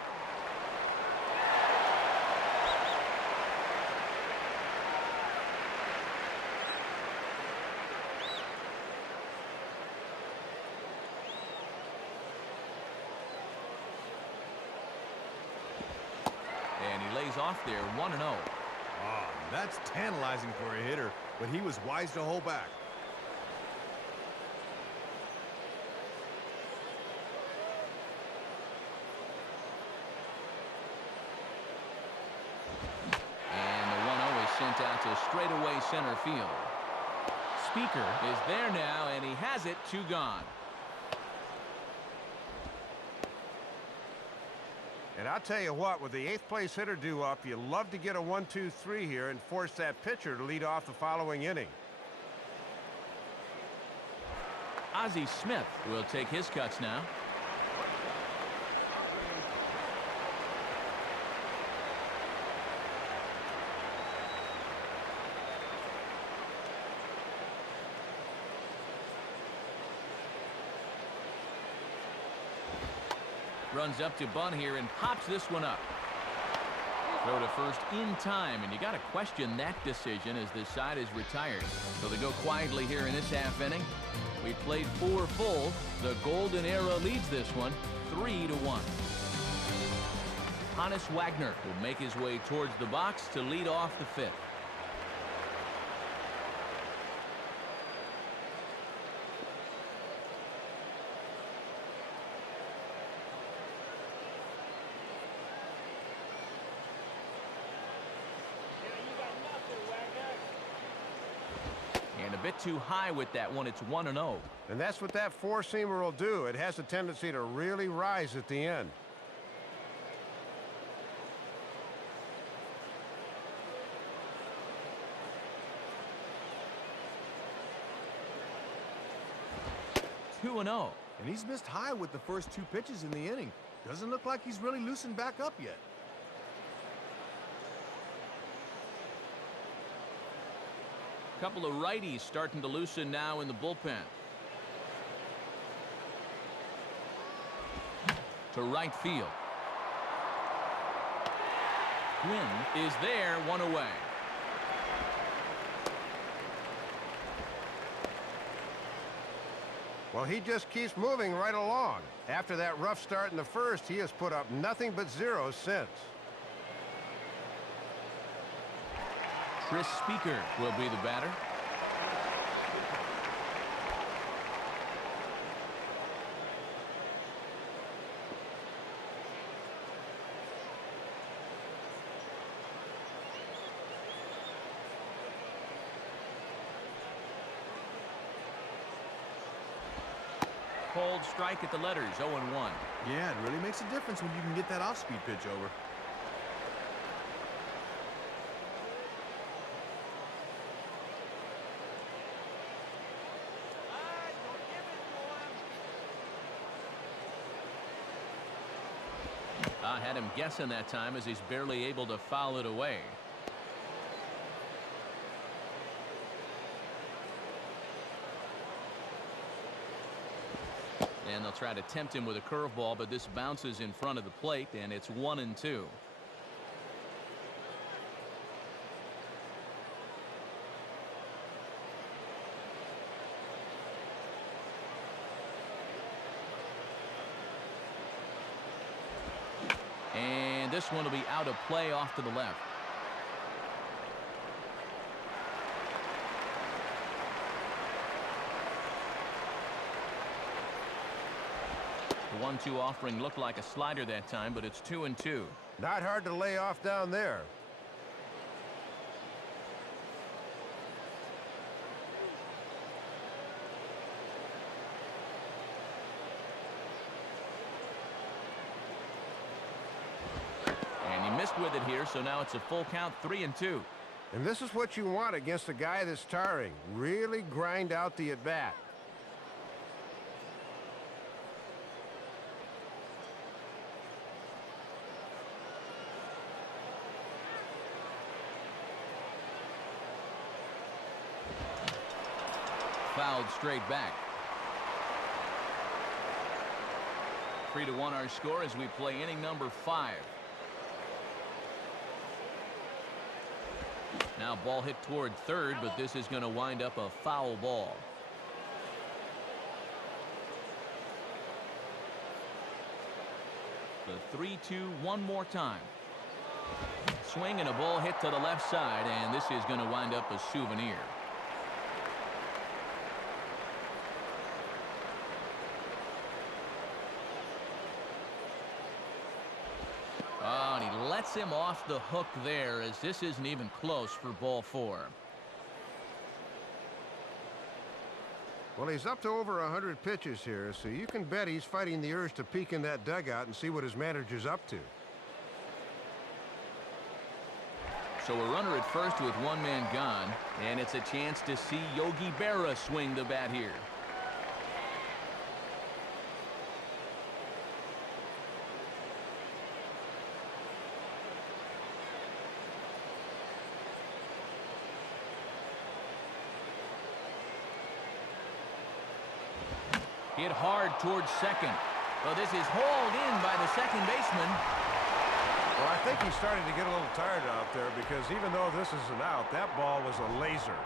And he lays off there, 1-0. Oh, that's tantalizing for a hitter, but he was wise to hold back. And the 1-0 is sent out to straightaway center field. Speaker is there now, and he has it, 2 gone. And I'll tell you what, with the 8th place hitter due up, you love to get a 1-2-3 here and force that pitcher to lead off the following inning. Ozzie Smith will take his cuts now. Runs up to bunt here and pops this one up. Throw to first in time, and you got to question that decision as this side is retired. So they go quietly here in this half inning. We played 4 full. The Golden Era leads this one 3-1. Hannes Wagner will make his way towards the box to lead off the 5th. And a bit too high with that one. It's 1-0. And that's what that 4-seamer will do. It has a tendency to really rise at the end. Two and oh. And he's missed high with the first 2 pitches in the inning. Doesn't look like he's really loosened back up yet. A couple of righties starting to loosen now in the bullpen. To right field. Gwynn is there, one away. Well, he just keeps moving right along. After that rough start in the first, he has put up nothing but zeros since. Chris Speaker will be the batter. Cold strike at the letters, 0-1. Yeah, it really makes a difference when you can get that off-speed pitch over. I had him guessing that time as he's barely able to foul it away. And they'll try to tempt him with a curveball, but this bounces in front of the plate, and it's 1-2. And this one will be out of play off to the left. The 1-2 offering looked like a slider that time, but it's 2-2. Not hard to lay off down there. And he missed with it here, so now it's a full count, 3-2. And this is what you want against a guy that's tiring. Really grind out the at-bat. Fouled straight back. 3-1 our score as we play inning number 5. Now ball hit toward third, but this is going to wind up a foul ball. The 3-2 one more time. Swing and a ball hit to the left side, and this is going to wind up a souvenir. Oh, and he lets him off the hook there, as this isn't even close for ball 4. Well, he's up to over 100 pitches here, so you can bet he's fighting the urge to peek in that dugout and see what his manager's up to. So a runner at first with one man gone, and it's a chance to see Yogi Berra swing the bat here. Hit hard towards second. Well, this is hauled in by the second baseman. Well, I think he's starting to get a little tired out there because even though this is an out, that ball was a laser.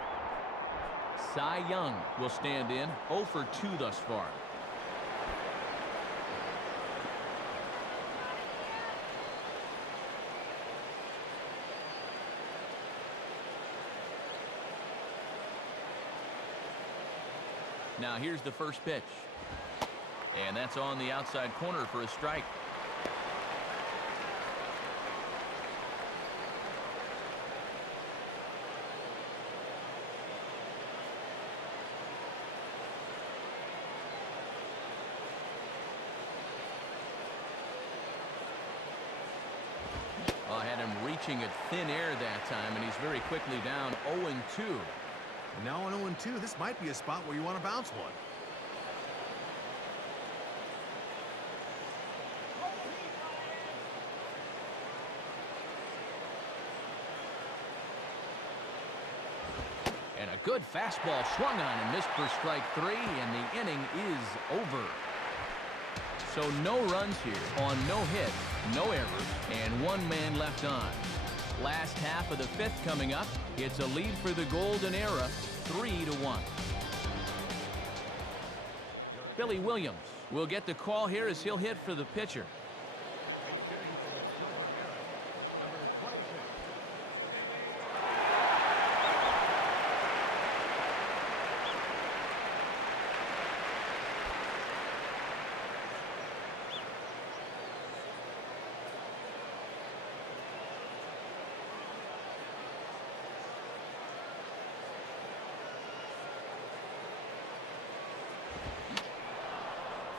Cy Young will stand in, 0 for 2 thus far. Now here's the first pitch. And that's on the outside corner for a strike. I had him reaching at thin air that time, and he's very quickly down 0-2. And now on 0-2, this might be a spot where you want to bounce one. And a good fastball swung on and missed for strike 3, and the inning is over. So no runs here on no hits, no errors, and 1 man left on. Last half of the 5th coming up. It's a lead for the Golden Era, 3-1. Billy Williams will get the call here as he'll hit for the pitcher.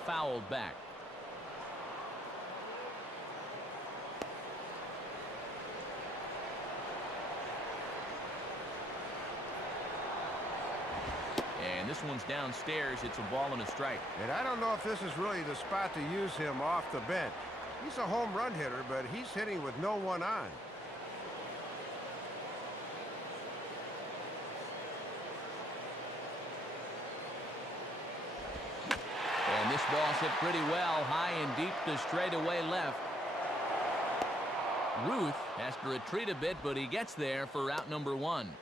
Fouled back. And this one's downstairs. It's a ball and a strike. And I don't know if this is really the spot to use him off the bench. He's a home run hitter, but he's hitting with no one on. And this ball's hit pretty well, high and deep to straightaway left. Ruth has to retreat a bit, but he gets there for out number 1.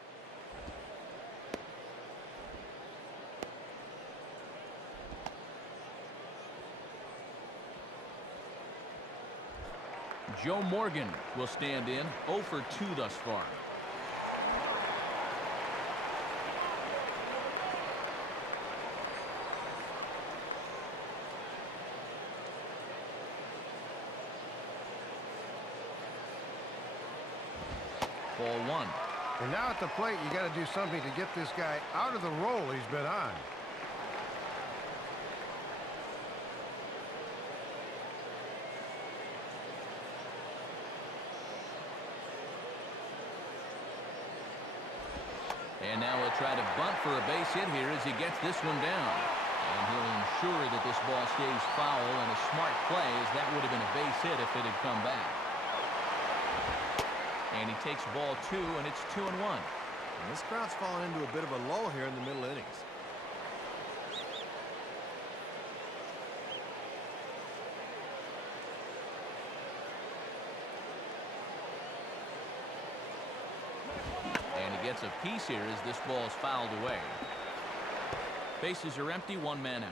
Joe Morgan will stand in, 0 for 2 thus far. Ball 1. And now at the plate, you got to do something to get this guy out of the role he's been on. And now he'll try to bunt for a base hit here as he gets this one down. And he'll ensure that this ball stays foul, and a smart play, as that would have been a base hit if it had come back. And he takes ball 2, and it's 2-1. And this crowd's fallen into a bit of a lull here in the middle innings. And he gets a piece here as this ball is fouled away. Bases are empty, 1 man out.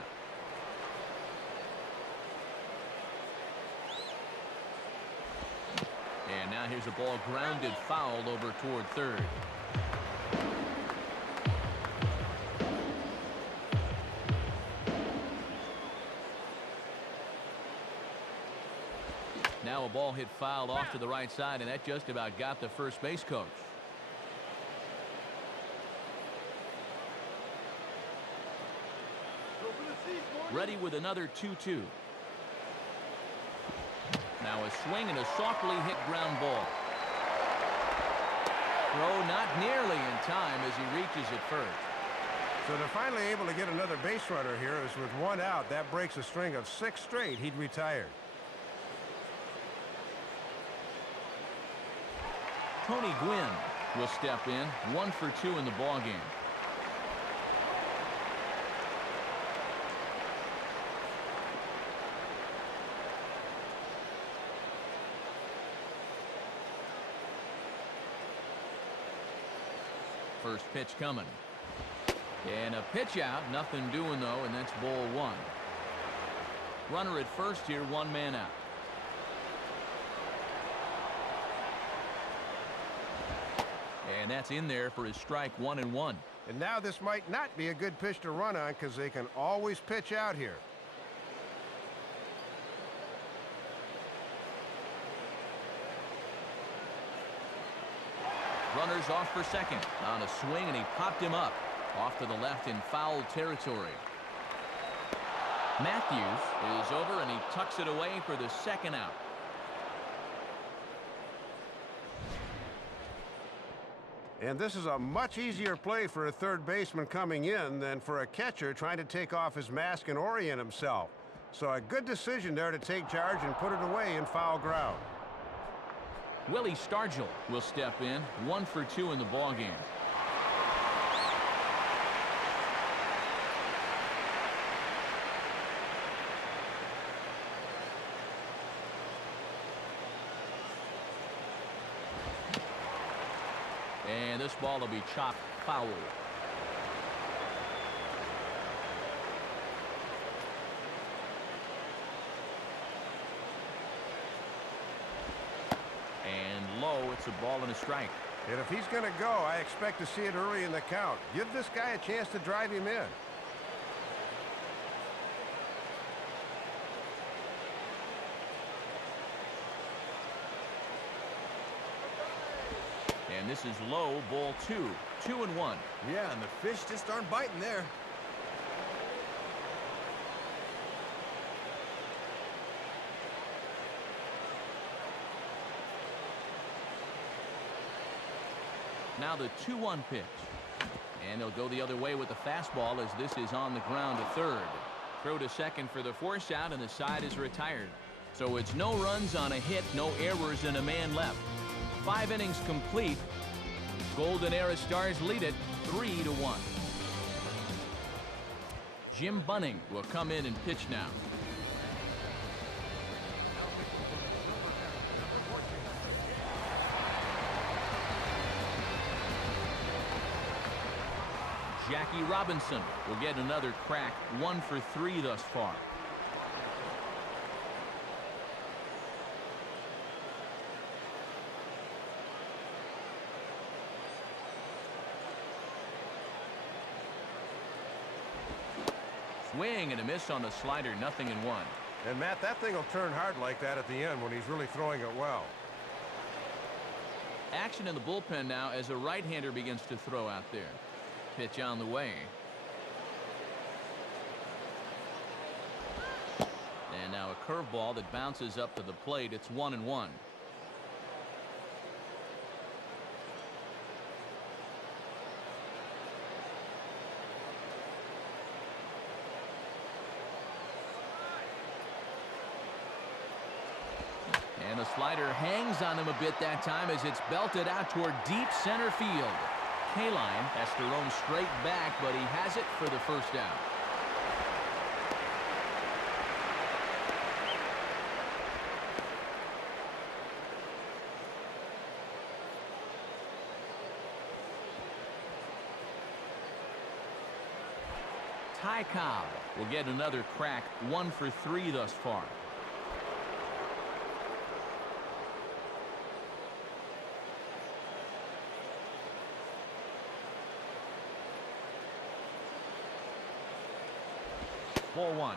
And now here's a ball grounded fouled over toward third. Now a ball hit fouled off to the right side, and that just about got the first base coach. Ready with another 2-2. Now a swing and a softly hit ground ball. Throw not nearly in time as he reaches it first. So they're finally able to get another base runner here, as with 1 out, that breaks a string of 6 straight he'd retired. Tony Gwynn will step in, 1 for 2 in the ballgame. First pitch coming. And a pitch out, nothing doing though, and that's ball 1. Runner at first here, 1 man out. And that's in there for his strike, 1-1. And now this might not be a good pitch to run on, because they can always pitch out here. Runners off for second. On a swing, and he popped him up. Off to the left in foul territory. Matthews is over, and he tucks it away for the 2nd out. And this is a much easier play for a third baseman coming in than for a catcher trying to take off his mask and orient himself. So a good decision there to take charge and put it away in foul ground. Willie Stargell will step in, 1 for 2 in the ballgame. this ball will be chopped foul. And low, it's a ball and a strike. And if he's going to go, I expect to see it early in the count. Give this guy a chance to drive him in. And this is low, ball 2. 2-1. Yeah, and the fish just aren't biting there. Now the 2-1 pitch. And he'll go the other way with the fastball as this is on the ground to third. Throw to second for the force out, and the side is retired. So it's no runs on a hit, no errors, and a man left. 5 innings complete. Golden Era Stars lead it 3-1. Jim Bunning will come in and pitch now. Jackie Robinson will get another crack, 1 for 3 thus far. Swing and a miss on the slider, 0-1. And Matt, that thing will turn hard like that at the end when he's really throwing it well. Action in the bullpen now as a right-hander begins to throw out there. Pitch on the way. And now a curveball that bounces up to the plate. It's 1-1. And the slider hangs on him a bit that time as it's belted out toward deep center field. Kaline has to roam straight back, but he has it for the first out. Ty Cobb will get another crack, 1 for 3 thus far. Ball 1.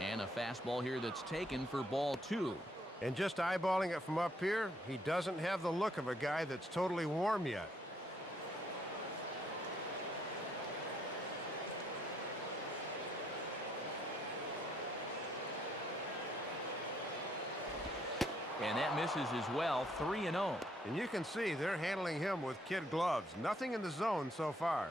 And a fastball here that's taken for ball 2. And just eyeballing it from up here, he doesn't have the look of a guy that's totally warm yet. And that misses as well, 3-0. And you can see they're handling him with kid gloves. Nothing in the zone so far.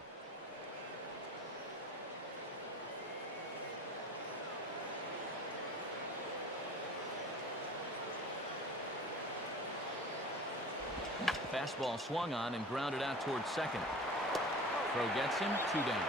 Fastball swung on and grounded out towards second. Throw gets him, 2 down.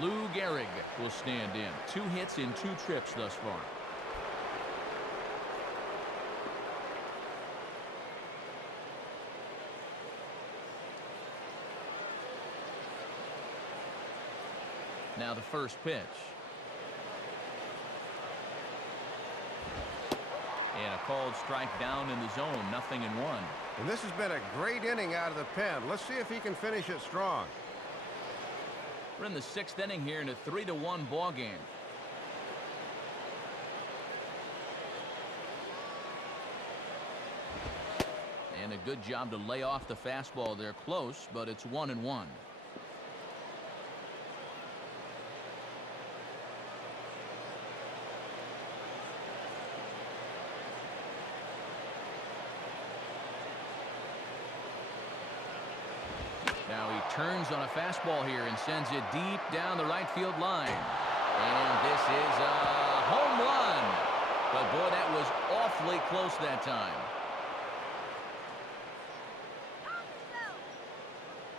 Lou Gehrig will stand in. 2 hits in 2 trips thus far. Now the first pitch. And a called strike down in the zone, 0-1. And this has been a great inning out of the pen. Let's see if he can finish it strong. We're in the 6th inning here in a 3-1 ball game. And a good job to lay off the fastball there close, but it's 1-1. Now he turns on a fastball here and sends it deep down the right field line. And this is a home run. But, boy, that was awfully close that time.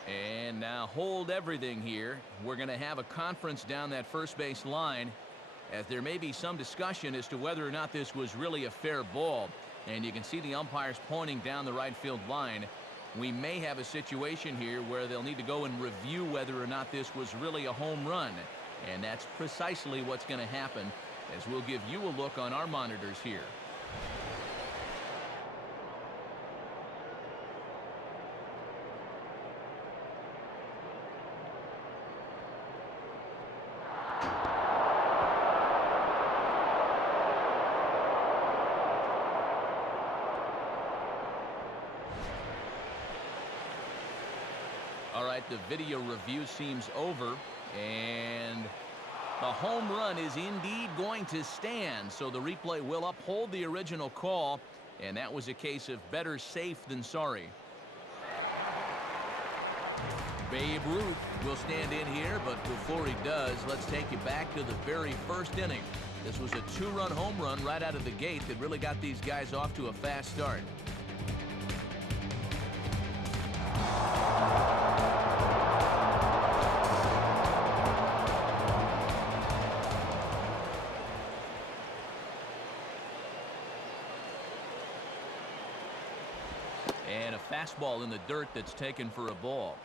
And now hold everything here. We're going to have a conference down that first base line, as there may be some discussion as to whether or not this was really a fair ball. And you can see the umpires pointing down the right field line. We may have a situation here where they'll need to go and review whether or not this was really a home run. And that's precisely what's going to happen, as we'll give you a look on our monitors here. All right, the video review seems over, and the home run is indeed going to stand. So the replay will uphold the original call, and that was a case of better safe than sorry. Babe Ruth will stand in here, but before he does, let's take you back to the very first inning. This was a two-run home run right out of the gate that really got these guys off to a fast start. And a fastball in the dirt that's taken for a ball.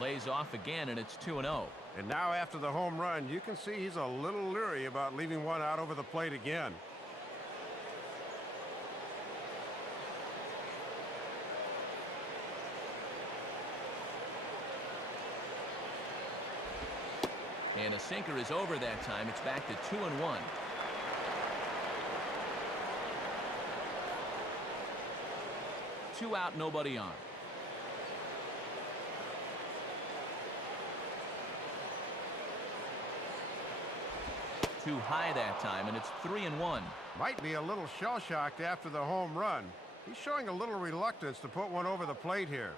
Lays off again, and it's 2-0. And now after the home run, you can see he's a little leery about leaving one out over the plate again. And a sinker is over that time. It's back to 2-1. Two out, nobody on. Too high that time, and it's 3-1. Might be a little shell-shocked after the home run. He's showing a little reluctance to put one over the plate here.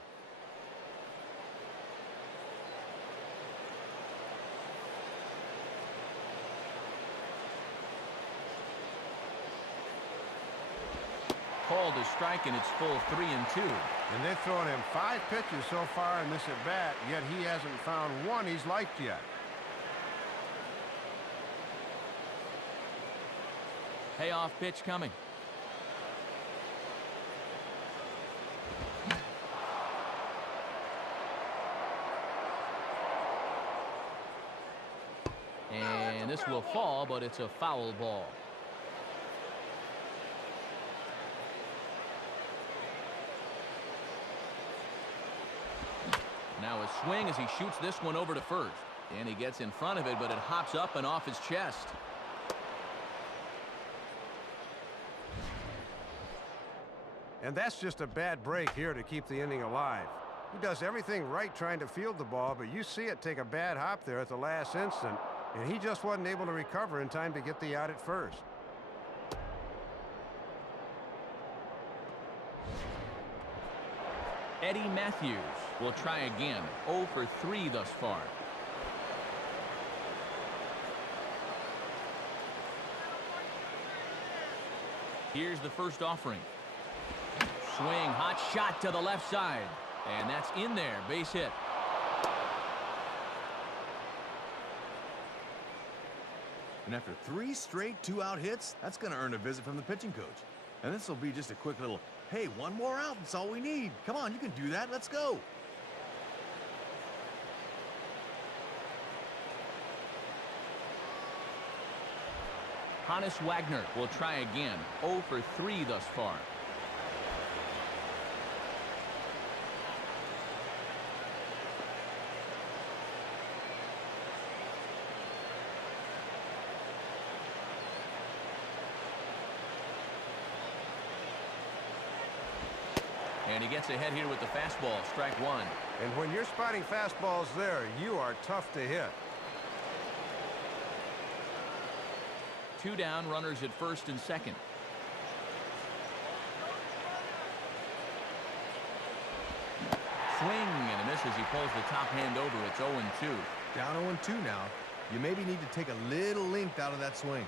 Called a strike, and it's full 3-2. And they've thrown him 5 pitches so far in this at-bat, yet he hasn't found one he's liked yet. Payoff pitch coming. And this will fall, but it's a foul ball. Now a swing as he shoots this one over to first. And he gets in front of it, but it hops up and off his chest. And that's just a bad break here to keep the inning alive. He does everything right trying to field the ball, but you see it take a bad hop there at the last instant, and he just wasn't able to recover in time to get the out at first. Eddie Matthews will try again. 0 for 3 thus far. Here's the first offering. Swing, hot shot to the left side. And that's in there, base hit. And after 3 straight 2-out hits, that's going to earn a visit from the pitching coach. And this will be just a quick little, hey, one more out, that's all we need. Come on, you can do that, let's go. Hannes Wagner will try again. 0 for 3 thus far. And he gets ahead here with the fastball, strike one. And when you're spotting fastballs there, you are tough to hit. 2 down, runners at first and second. Swing and a miss as he pulls the top hand over. It's 0-2. Down 0-2 now. You maybe need to take a little length out of that swing.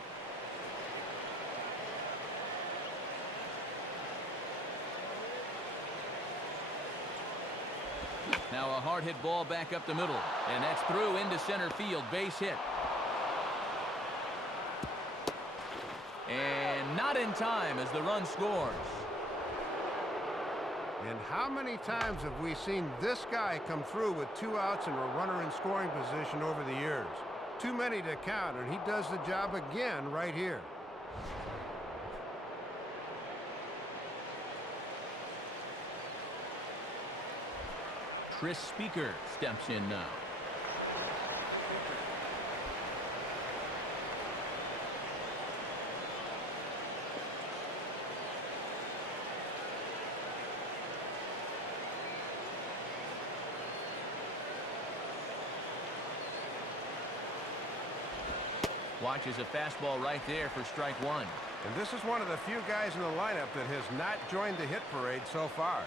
Now a hard hit ball back up the middle, and that's through into center field. Base hit. And not in time as the run scores. And how many times have we seen this guy come through with 2 outs and a runner in scoring position over the years? Too many to count, and he does the job again right here. Chris Speaker steps in now. Watches a fastball right there for strike one. And this is one of the few guys in the lineup that has not joined the hit parade so far.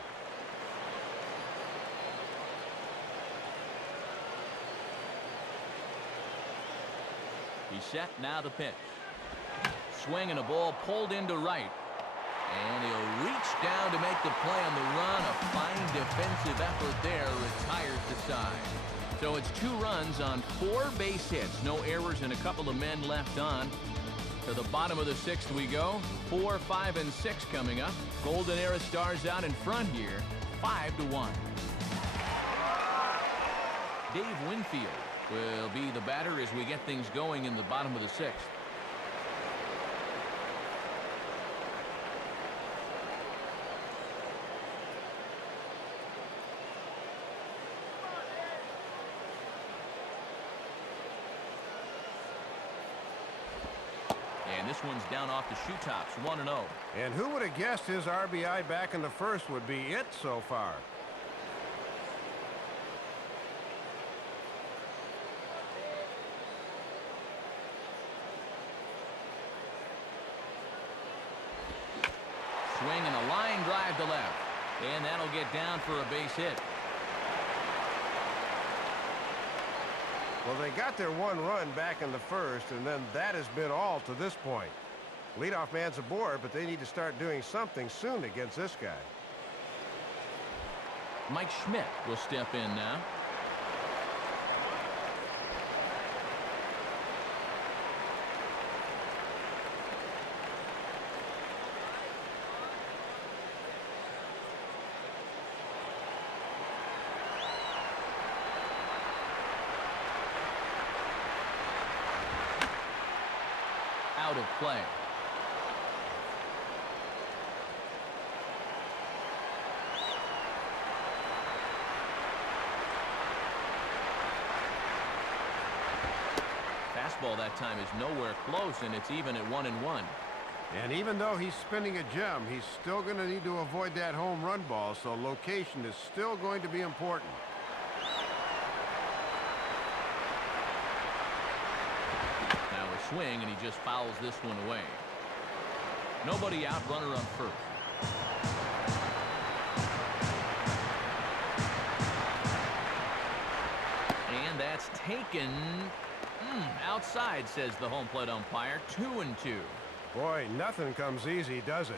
He's set, now the pitch. Swing and a ball pulled into right. And he'll reach down to make the play on the run. A fine defensive effort there, retires the side. So it's 2 runs on 4 base hits. No errors and a couple of men left on. To the bottom of the 6th we go. 4, 5, and 6 coming up. Golden Era Stars out in front here, 5-1. Dave Winfield will be the batter as we get things going in the bottom of the 6th. And this one's down off the shoe tops, 1-0. And who would have guessed his RBI back in the first would be it so far? Swing and a line drive to left. And that'll get down for a base hit. Well, they got their 1 run back in the first, and then that has been all to this point. Leadoff man's aboard, but they need to start doing something soon against this guy. Mike Schmidt will step in now. Out of play. Fastball that time is nowhere close, and it's even at 1-1. And even though he's spinning a gem, he's still going to need to avoid that home run ball, so location is still going to be important. Now a swing, and he just fouls this one away. Nobody out, runner on first. And that's taken outside, says the home plate umpire. 2-2. Boy, nothing comes easy, does it?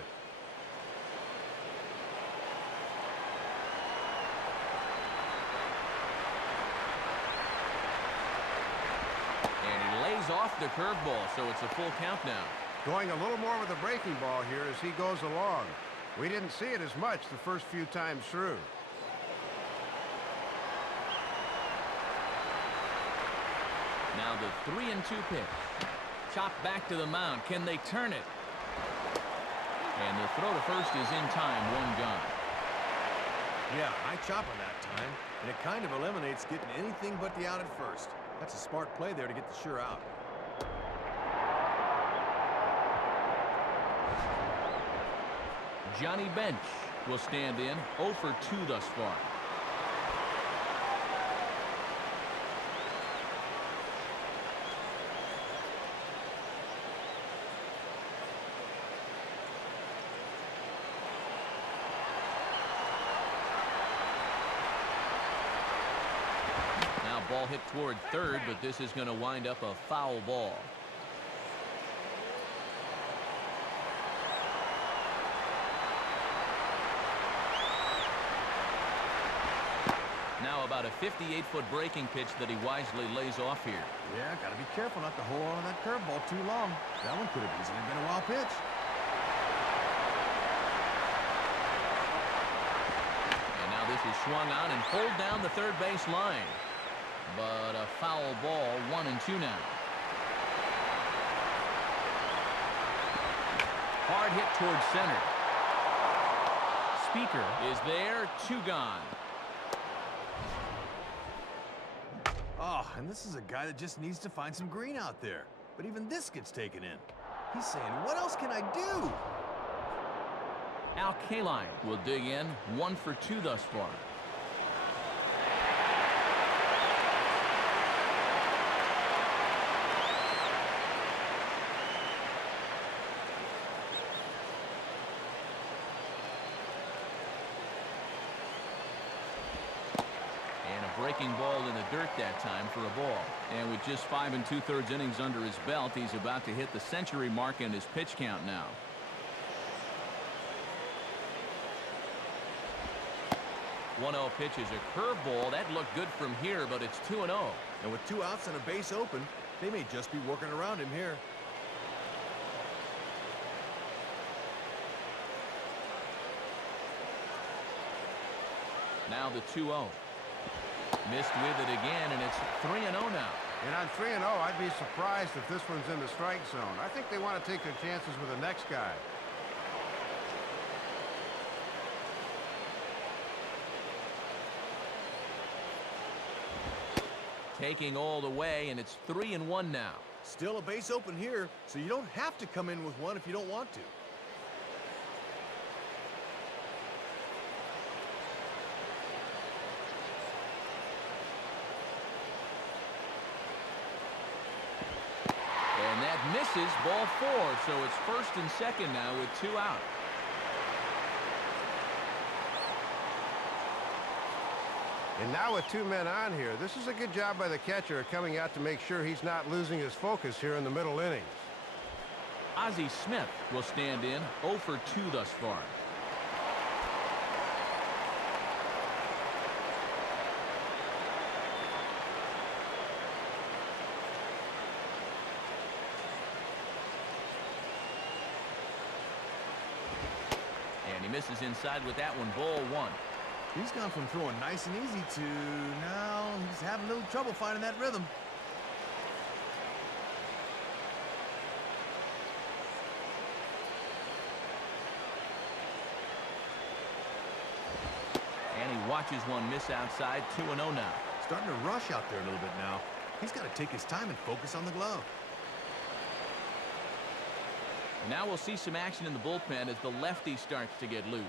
And he lays off the curveball, so it's a full count now. Going a little more with the breaking ball here as he goes along. We didn't see it as much the first few times through. Now the 3-2 pitch. Chopped back to the mound. Can they turn it? And the throw to first is in time. 1 gone. Yeah, I chop on that time, and it kind of eliminates getting anything but the out at first. That's a smart play there to get the sure out. Johnny Bench will stand in 0 for 2 thus far. Now ball hit toward third, but this is going to wind up a foul ball. Now about a 58-foot breaking pitch that he wisely lays off here. Yeah, got to be careful not to hold on to that curveball too long. That one could have easily been a wild pitch. And now this is swung on and pulled down the third base line. But a foul ball, 1-2 now. Hard hit towards center. Speaker is there, 2 gone. Oh, and this is a guy that just needs to find some green out there. But even this gets taken in. He's saying, what else can I do? Al Kaline will dig in, 1 for 2 thus far. Breaking ball in the dirt that time for a ball. And with just 5 2/3 innings under his belt, he's about to hit the century mark in his pitch count now. One 0 pitch is a curveball. That looked good from here, but it's 2-0. And with 2 outs and a base open, they may just be working around him here. Now the 2-0. Missed with it again, and it's 3-0 now. And on 3-0, I'd be surprised if this one's in the strike zone. I think they want to take their chances with the next guy. Taking all the way, and it's 3-1 now. Still a base open here, so you don't have to come in with one if you don't want to. And that misses, ball 4, so it's first and second now with 2 out. And now with 2 men on here, this is a good job by the catcher coming out to make sure he's not losing his focus here in the middle innings. Ozzie Smith will stand in 0 for 2 thus far. He misses inside with that one, ball 1. He's gone from throwing nice and easy to now he's having a little trouble finding that rhythm. And he watches one miss outside, 2-0 now. Starting to rush out there a little bit now. He's got to take his time and focus on the glove. Now we'll see some action in the bullpen as the lefty starts to get loose.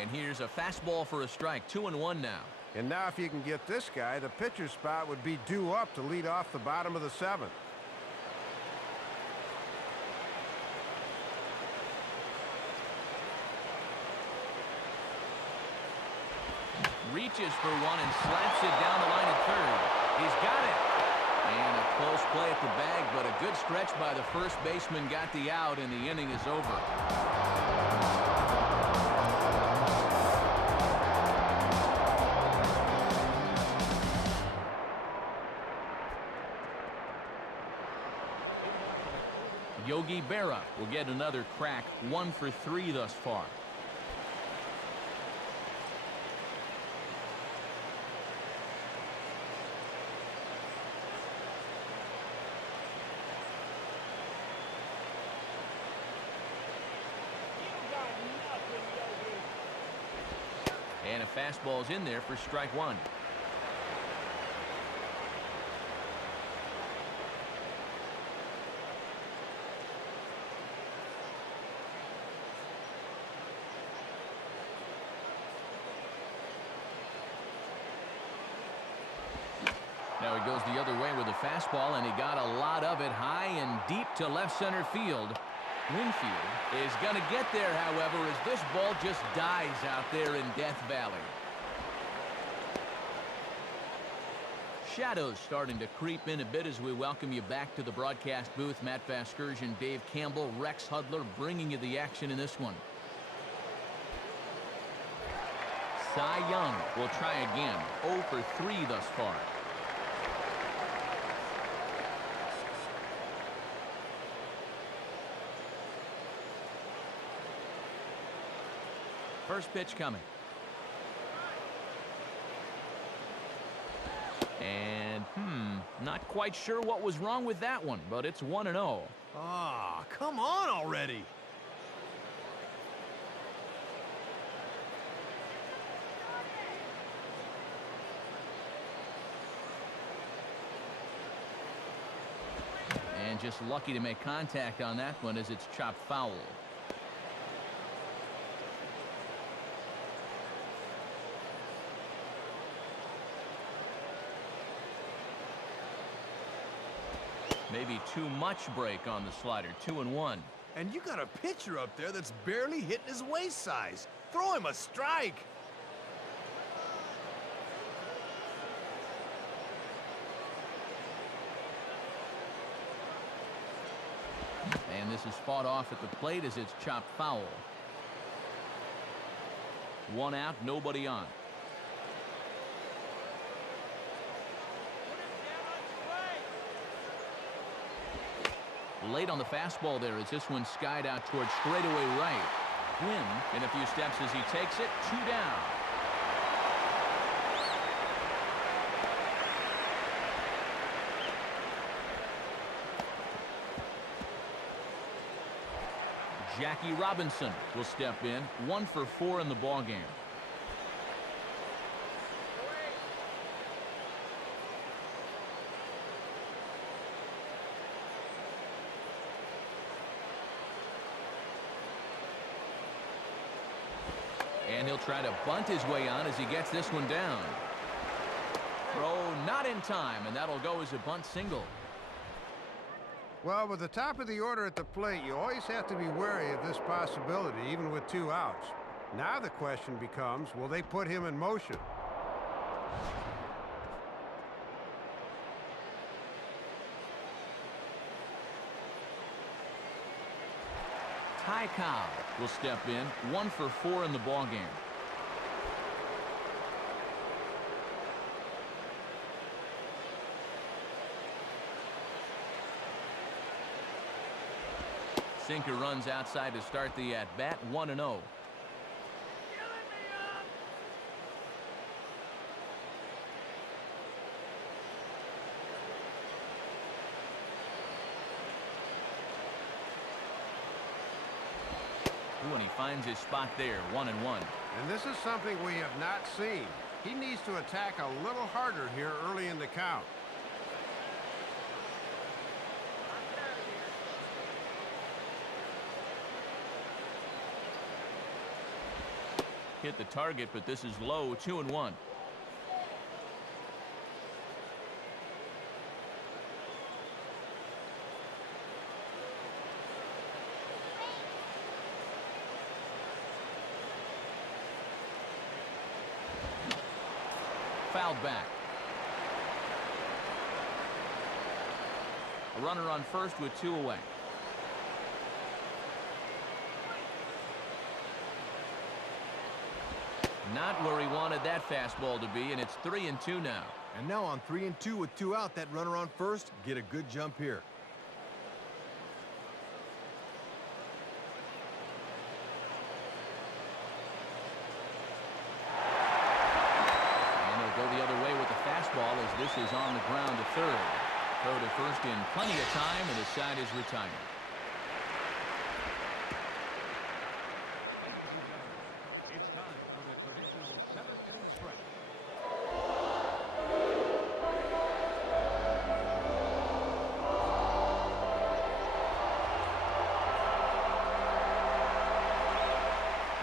And here's a fastball for a strike, 2-1 now. And now if you can get this guy, the pitcher's spot would be due up to lead off the bottom of the 7th. Reaches for one and slaps it down the line at third. He's got it. And a close play at the bag, but a good stretch by the first baseman got the out, and the inning is over. Yogi Berra will get another crack, 1 for 3 thus far. And a fastball's in there for strike 1. Now he goes the other way with a fastball, and he got a lot of it high and deep to left center field. Winfield is going to get there, however, as this ball just dies out there in Death Valley. Shadows starting to creep in a bit as we welcome you back to the broadcast booth. Matt Vasgersian, Dave Campbell, Rex Hudler bringing you the action in this one. Cy Young will try again. 0 for 3 thus far. First pitch coming. And, not quite sure what was wrong with that one, but it's 1-0. Ah, come on already. And just lucky to make contact on that one as it's chopped foul. Maybe too much break on the slider. 2-1. And you got a pitcher up there that's barely hitting his waist size. Throw him a strike. And this is fought off at the plate as it's chopped foul. 1 out, nobody on. Late on the fastball there as this one skied out towards straightaway right. Quinn in a few steps as he takes it. 2 down. Jackie Robinson will step in. 1 for 4 in the ballgame. And he'll try to bunt his way on as he gets this one down. Throw not in time, and that'll go as a bunt single. Well, with the top of the order at the plate, you always have to be wary of this possibility, even with 2 outs. Now the question becomes, will they put him in motion? Ty Cobb will step in. 1 for 4 in the ballgame. Sinker runs outside to start the at-bat. 1-0. And he finds his spot there. 1-1. And this is something we have not seen. He needs to attack a little harder here early in the count. Hit the target, but this is low. 2-1. Fouled back. A runner on first with 2 away. Not where he wanted that fastball to be, and it's 3-2 now. And now on 3-2 with 2 out, that runner on first, get a good jump here. And he'll go the other way with the fastball as this is on the ground to third. Throw to first in plenty of time, and his side is retired.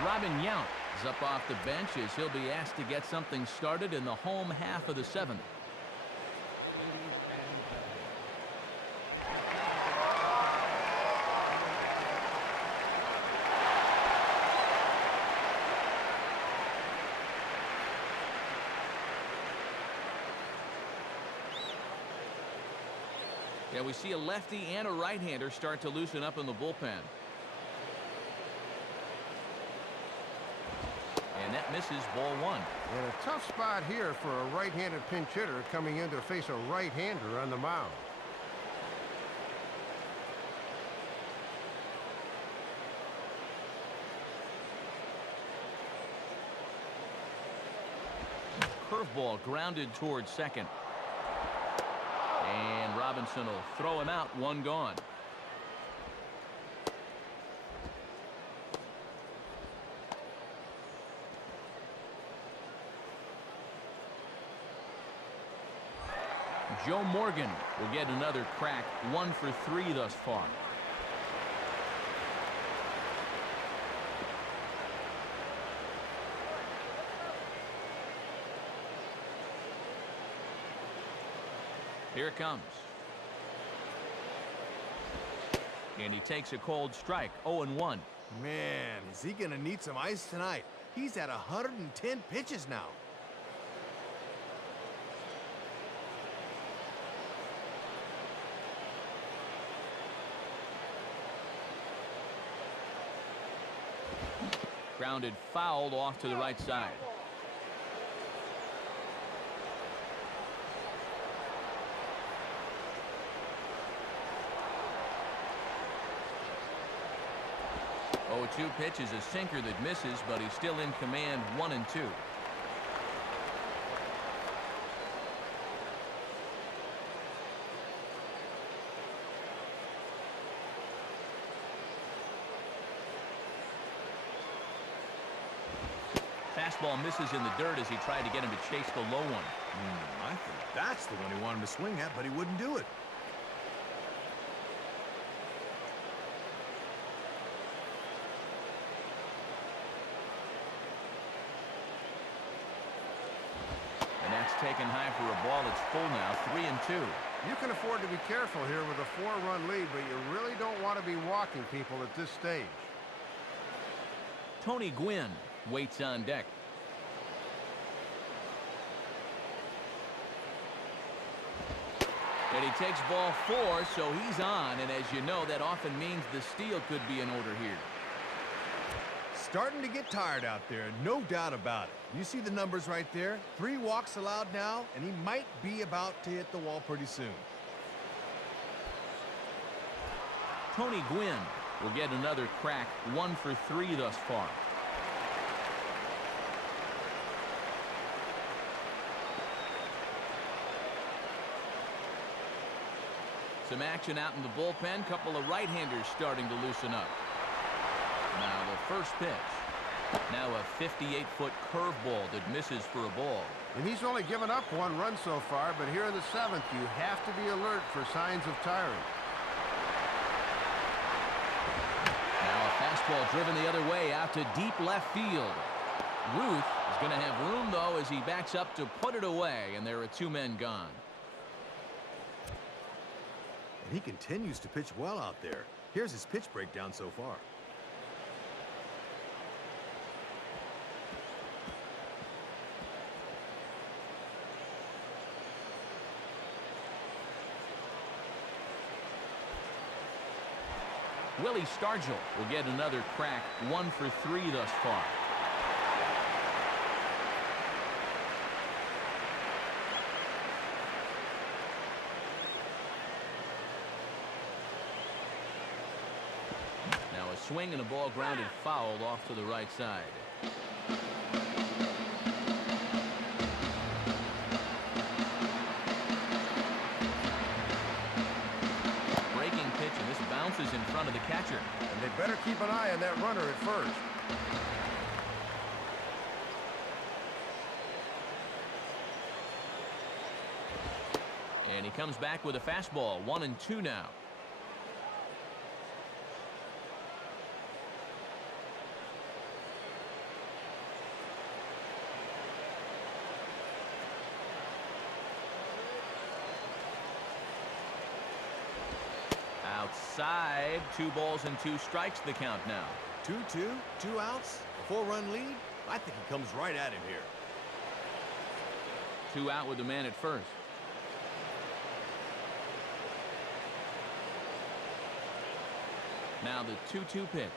Robin Yount is up off the bench as he'll be asked to get something started in the home half of the 7th. ladies and gentlemen. Yeah, we see a lefty and a right-hander start to loosen up in the bullpen. And that misses, ball one. And a tough spot here for a right-handed pinch hitter coming in to face a right-hander on the mound. Curveball grounded towards second. And Robinson will throw him out, one gone. Joe Morgan will get another crack, 1 for 3 thus far. Here it comes. And he takes a cold strike, 0-1. Man, is he going to need some ice tonight? He's at 110 pitches now. Grounded foul off to the right side. Oh, 2 pitch is a sinker that misses, but he's still in command, 1-2. Fastball misses in the dirt as he tried to get him to chase the low one. I think that's the one he wanted to swing at, but he wouldn't do it. And that's taken high for a ball. It's full now, 3-2. You can afford to be careful here with a 4-run lead, but you really don't want to be walking people at this stage. Tony Gwynn waits on deck. And he takes ball 4, so he's on. And as you know, that often means the steal could be in order here. Starting to get tired out there, no doubt about it. You see the numbers right there? 3 walks allowed now, and he might be about to hit the wall pretty soon. Tony Gwynn will get another crack, 1 for 3 thus far. Some action out in the bullpen. Couple of right-handers starting to loosen up. Now the first pitch. Now a 58-foot curveball that misses for a ball. And he's only given up 1 run so far, but here in the 7th, you have to be alert for signs of tiring. Now a fastball driven the other way out to deep left field. Ruth is going to have room, though, as he backs up to put it away, and there are 2 men gone. And he continues to pitch well out there. Here's his pitch breakdown so far. Willie Stargell will get another crack, 1 for 3 thus far. Now a swing and a ball grounded foul off to the right side. Breaking pitch, and this bounces in front of the catcher. And they better keep an eye on that runner at first. And he comes back with a fastball, 1-2 now. outside. 2 balls and 2 strikes the count now. 2-2, 2 outs, 4-run lead. I think he comes right at him here. 2 out with the man at first. Now the 2-2 pitch.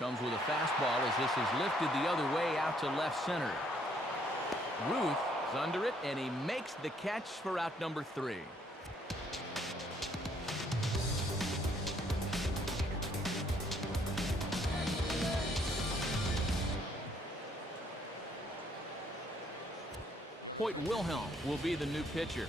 Comes with a fastball as this is lifted the other way out to left center. Ruth is under it, and he makes the catch for out number 3. Hoyt Wilhelm will be the new pitcher.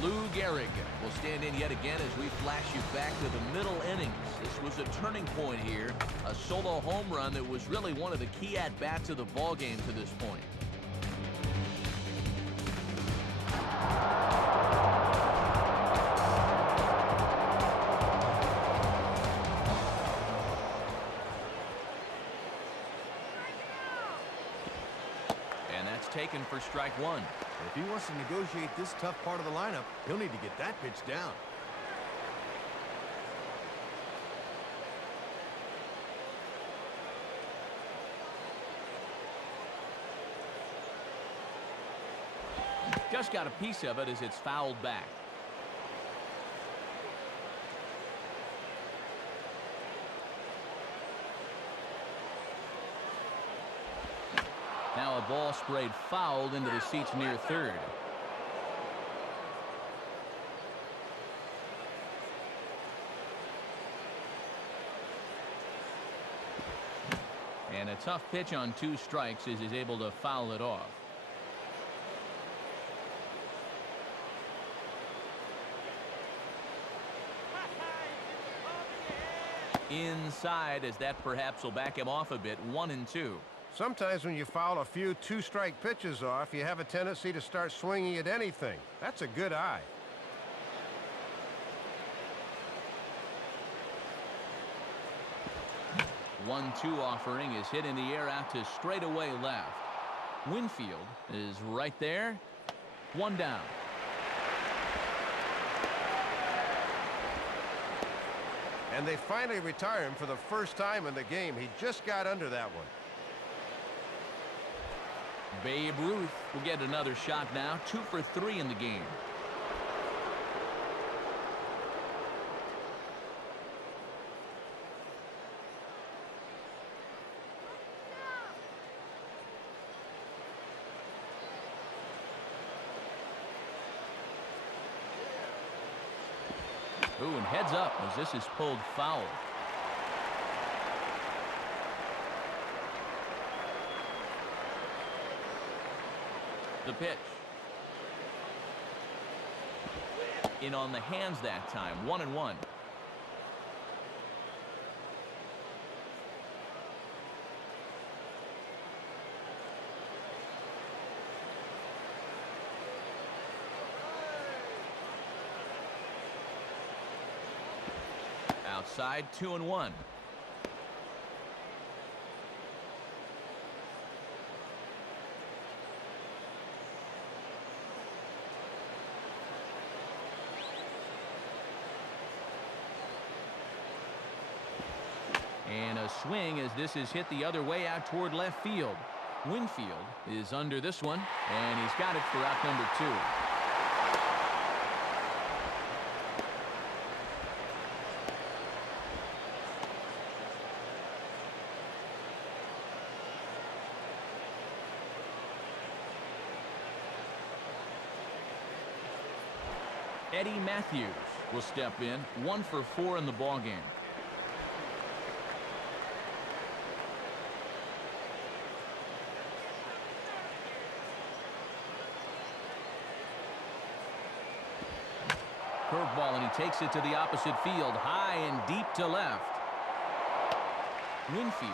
Lou Gehrig will stand in yet again as we flash you back to the middle innings. This was a turning point here, a solo home run that was really one of the key at-bats of the ballgame to this point. And that's taken for strike 1. If he wants to negotiate this tough part of the lineup, he'll need to get that pitch down. Just got a piece of it as it's fouled back. Now a ball sprayed fouled into the seats near third. And a tough pitch on 2 strikes as he's able to foul it off. Inside as that perhaps will back him off a bit. 1-2. Sometimes when you foul a few 2-strike pitches off, you have a tendency to start swinging at anything. That's a good eye. One-two offering is hit in the air out to straightaway left. Winfield is right there. 1 down. And they finally retire him for the first time in the game. He just got under that one. Babe Ruth will get another shot now. 2 for 3 in the game. Ooh, and heads up as this is pulled foul. The pitch. In on the hands that time. 1-1. Outside, 2-1. And a swing as this is hit the other way out toward left field. Winfield is under this one, and he's got it for out number 2. Eddie Matthews will step in. 1 for 4 in the ballgame. Curveball, and he takes it to the opposite field, high and deep to left. Winfield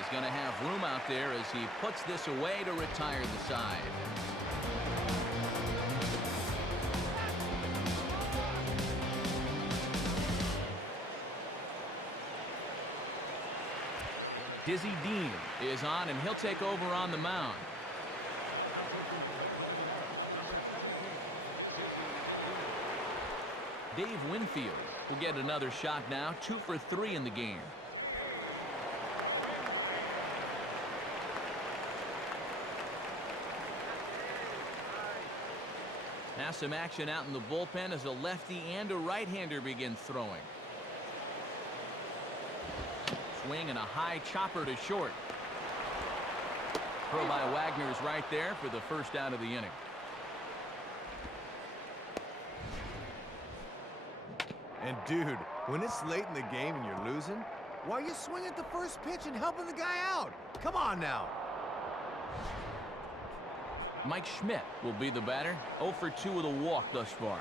is going to have room out there as he puts this away to retire the side. Dizzy Dean is on, and he'll take over on the mound. Dave Winfield will get another shot now, 2 for 3 in the game. Now some action out in the bullpen as a lefty and a right-hander begin throwing. Swing and a high chopper to short. Throw by Wagner's right there for the first out of the inning. And dude, when it's late in the game and you're losing, why are you swinging at the first pitch and helping the guy out? Come on now. Mike Schmidt will be the batter. 0 for 2 with a walk thus far.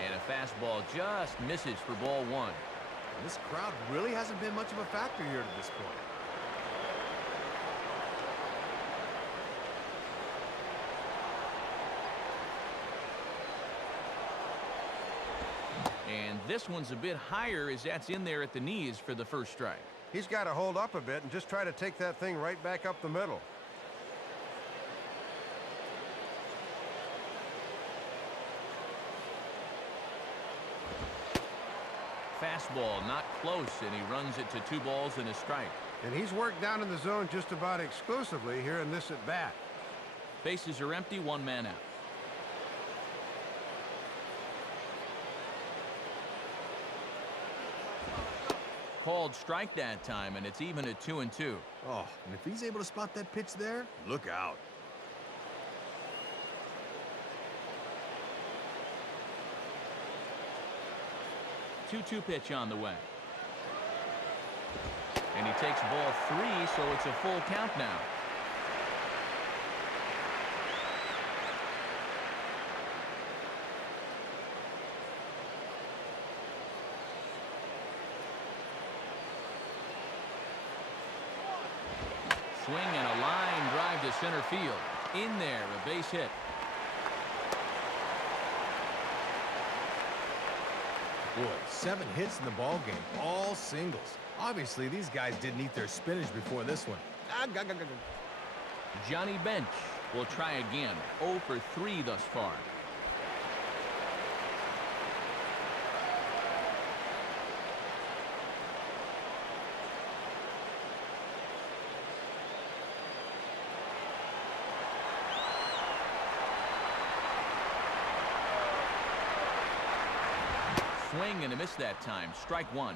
And a fastball just misses for ball 1. This crowd really hasn't been much of a factor here to this point. And this one's a bit higher as that's in there at the knees for the first strike. He's got to hold up a bit and just try to take that thing right back up the middle. Fastball not close, and he runs it to 2 balls and a strike. And he's worked down in the zone just about exclusively here in this at-bat. Bases are empty, 1 man out. Called strike that time, and it's even at 2-2. Oh, and if he's able to spot that pitch there, look out. 2-2 pitch on the way. And he takes ball 3, so it's a full count now. Swing and a line drive to center field. In there, a base hit. Boy, 7 hits in the ball game, all singles. Obviously, these guys didn't eat their spinach before this one. Johnny Bench will try again. 0 for 3 thus far. Swing and a miss that time. Strike 1.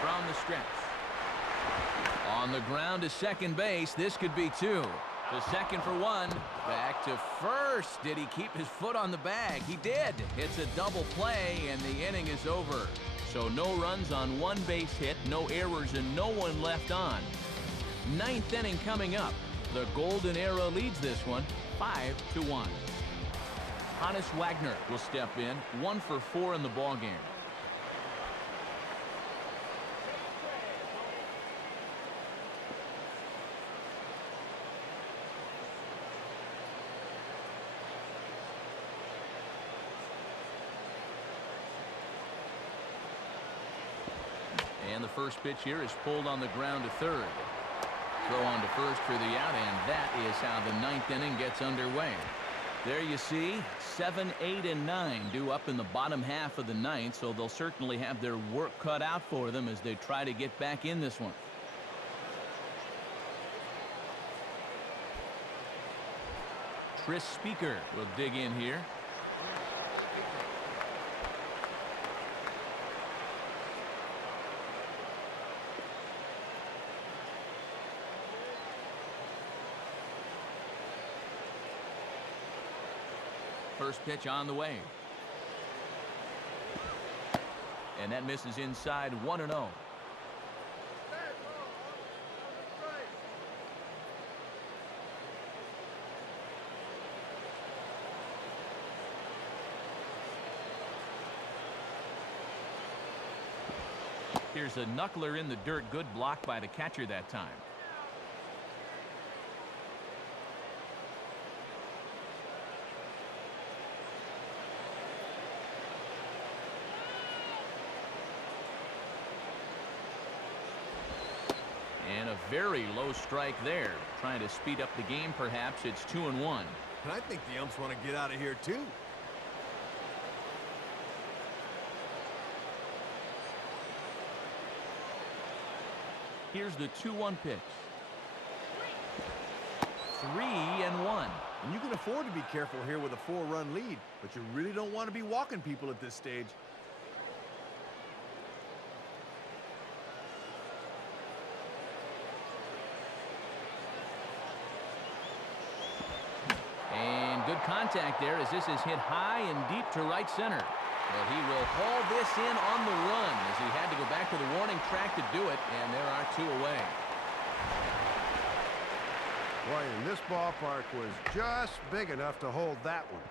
From the stretch. On the ground to second base. This could be 2. To second for 1. Back to first. Did he keep his foot on the bag? He did. It's a double play, and the inning is over. So no runs on 1 base hit, no errors, and no one left on. 9th inning coming up. The Golden Era leads this one 5-1. Hannes Wagner will step in. 1 for 4 in the ballgame. And the first pitch here is pulled on the ground to third. Throw on to first for the out, and that is how the 9th inning gets underway. There you see, 7, 8, and 9 due up in the bottom half of the 9th, so they'll certainly have their work cut out for them as they try to get back in this one. Tris Speaker will dig in here. First pitch on the way. And that misses inside 1-0. Here's a knuckler in the dirt. Good block by the catcher that time. And a very low strike there. Trying to speed up the game, perhaps. It's 2-1. And I think the umps want to get out of here, too. Here's the 2-1 pitch. 3-1. And you can afford to be careful here with a 4-run lead, but you really don't want to be walking people at this stage. And good contact there as this is hit high and deep to right center. But he will haul this in on the run as he had to go back to the warning track to do it, and there are 2 away. Boy, and this ballpark was just big enough to hold that one.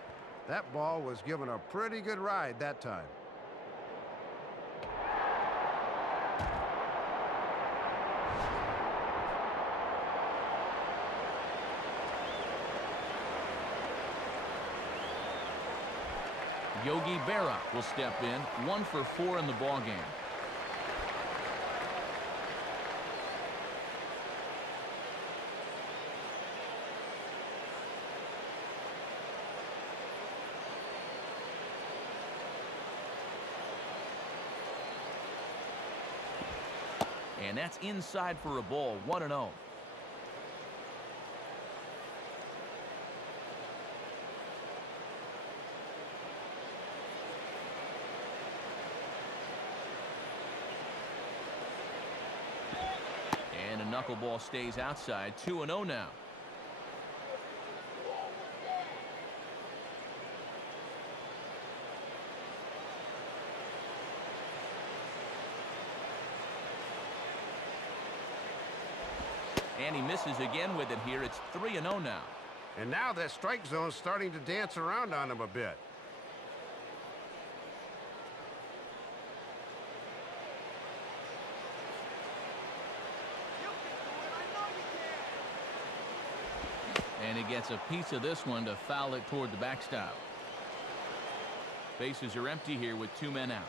That ball was given a pretty good ride that time. Yogi Berra will step in, 1 for 4 in the ballgame. And that's inside for a ball, 1-0. And a knuckleball stays outside, 2-0 now. And he misses again with it here. It's 3-0 now. And now that strike zone's starting to dance around on him a bit. And he gets a piece of this one to foul it toward the backstop. Bases are empty here with 2 men out.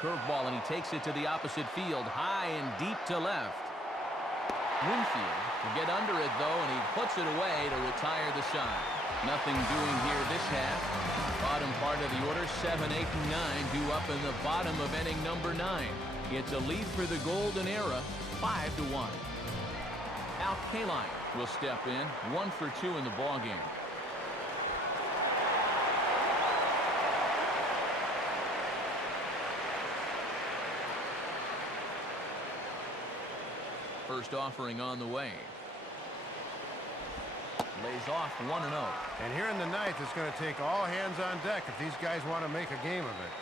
Curveball, and he takes it to the opposite field, high and deep to left. Winfield will get under it, though, and he puts it away to retire the side. Nothing doing here this half. Bottom part of the order, 7, 8, and 9 due up in the bottom of inning number 9. It's a lead for the Golden Era, 5-1. Al Kaline will step in, 1 for 2 in the ballgame. First offering on the way. Lays off 1-0. And here in the ninth, it's going to take all hands on deck if these guys want to make a game of it.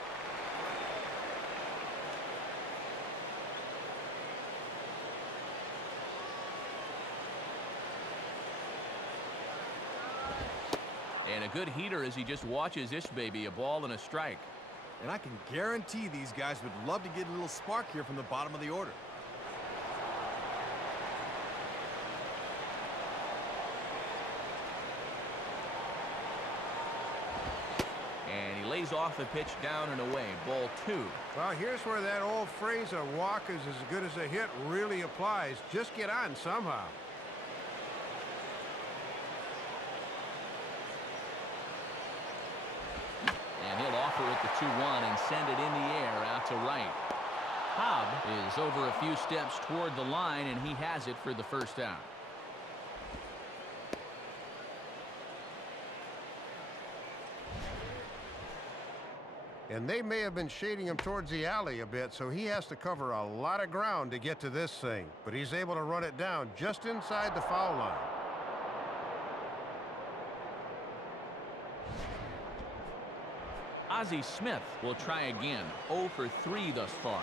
And a good heater as he just watches this baby, a ball and a strike. And I can guarantee these guys would love to get a little spark here from the bottom of the order. And he lays off the pitch down and away. Ball 2. Well, here's where that old phrase, a walk is as good as a hit, really applies. Just get on somehow. And he'll offer it the 2-1 and send it in the air out to right. Cobb is over a few steps toward the line, and he has it for the first out. And they may have been shading him towards the alley a bit, so he has to cover a lot of ground to get to this thing. But he's able to run it down just inside the foul line. Ozzie Smith will try again. 0 for 3 thus far.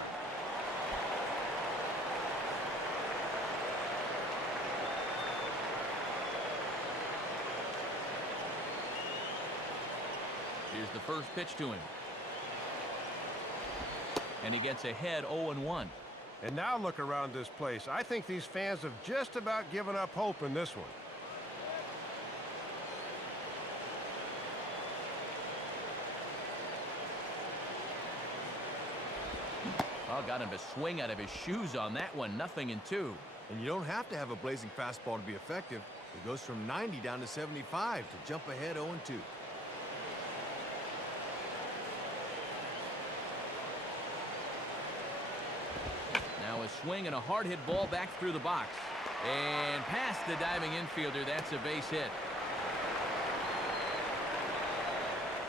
Here's the first pitch to him. And he gets ahead 0-1. And now look around this place. I think these fans have just about given up hope in this one. Oh, got him to swing out of his shoes on that one. 0-2. And you don't have to have a blazing fastball to be effective. It goes from 90 down to 75 to jump ahead 0-2. Now a swing and a hard hit ball back through the box. And past the diving infielder. That's a base hit.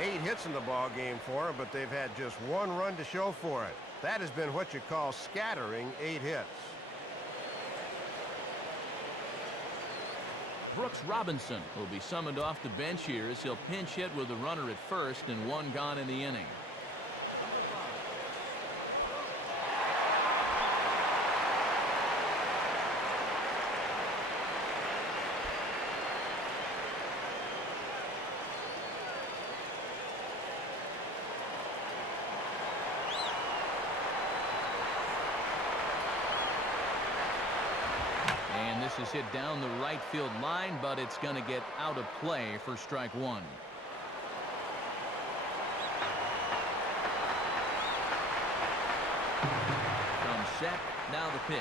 8 hits in the ball game for them, but they've had just 1 run to show for it. That has been what you call scattering 8 hits. Brooks Robinson will be summoned off the bench here as he'll pinch hit with a runner at first and 1 gone in the inning. And this is hit down the right field line, but it's going to get out of play for strike 1. From set, now the pitch.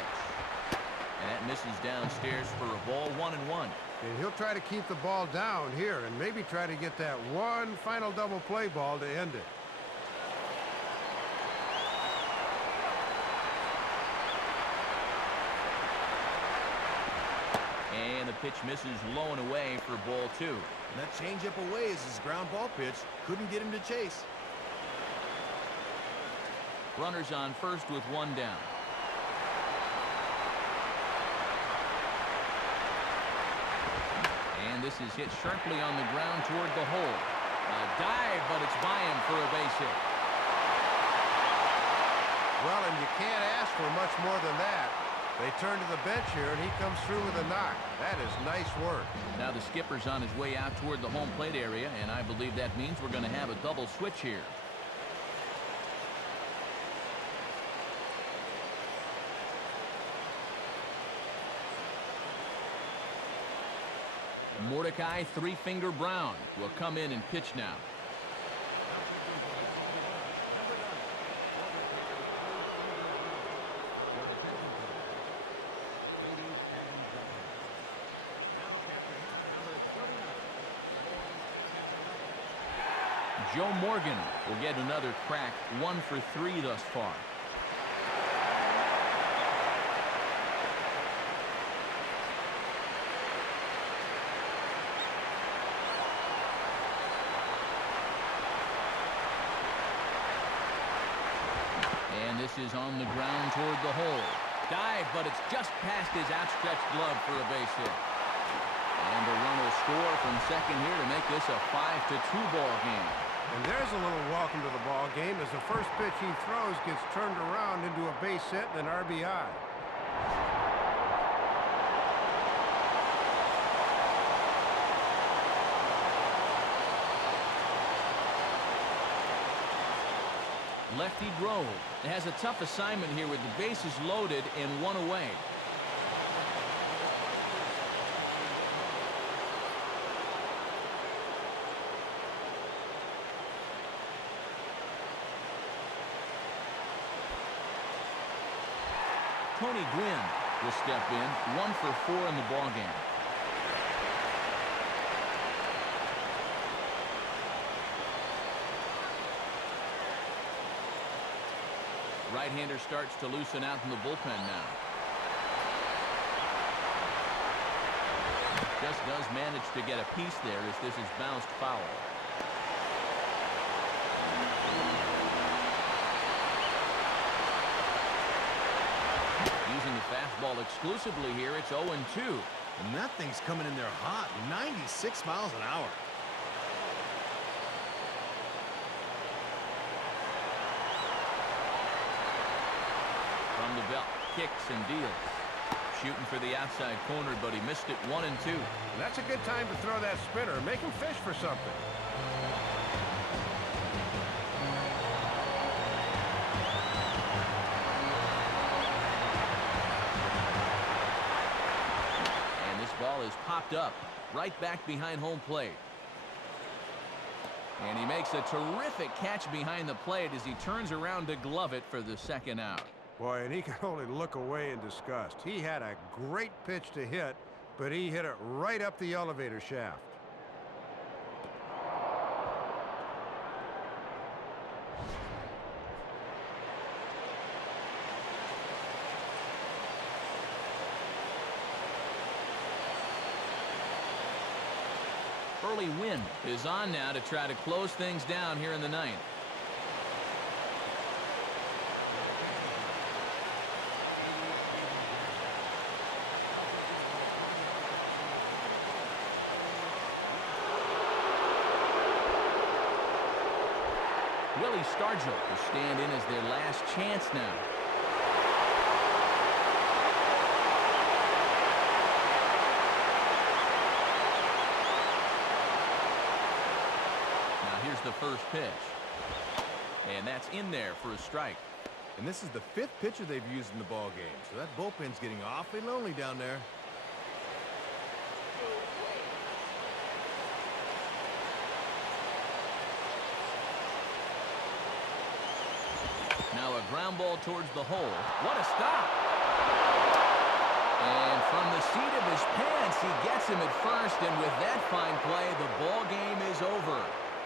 And that misses downstairs for a ball, 1-1. And he'll try to keep the ball down here and maybe try to get that one final double play ball to end it. And the pitch misses low and away for ball 2. And that changeup away is his ground ball pitch. Couldn't get him to chase. Runners on first with 1 down. And this is hit sharply on the ground toward the hole. A dive, but it's by him for a base hit. Well, and you can't ask for much more than that. They turn to the bench here, and he comes through with a knock. That is nice work. Now the skipper's on his way out toward the home plate area, and I believe that means we're going to have a double switch here. Mordecai Three-Finger Brown will come in and pitch now. Joe Morgan will get another crack, 1 for 3 thus far. And this is on the ground toward the hole. Dive, but it's just past his outstretched glove for a base hit. And the run will score from second here to make this a 5-2 ball game. And there's a little welcome to the ball game as the first pitch he throws gets turned around into a base hit and an RBI. Lefty Grove has a tough assignment here with the bases loaded and 1 away. Tony Gwynn will step in, 1 for 4 in the ballgame. Right-hander starts to loosen out in the bullpen now. Just does manage to get a piece there as this is bounced foul. Using the fastball exclusively here, it's 0-2. And that thing's coming in there hot, 96 miles an hour. From the belt, kicks and deals. Shooting for the outside corner, but he missed it 1-2. That's a good time to throw that spinner. Make him fish for something. popped up right back behind home plate. And he makes a terrific catch behind the plate as he turns around to glove it for the second out. Boy, and he can only look away in disgust. He had a great pitch to hit, but he hit it right up the elevator shaft. Early wind is on now to try to close things down here in the ninth. Willie Stargell will stand in as their last chance now. Here's the first pitch. And that's in there for a strike. And this is the 5th pitcher they've used in the ball game, so that bullpen's getting awfully lonely down there. Now a ground ball towards the hole. What a stop! And from the seat of his pants, he gets him at first, and with that fine play, the ball game is over.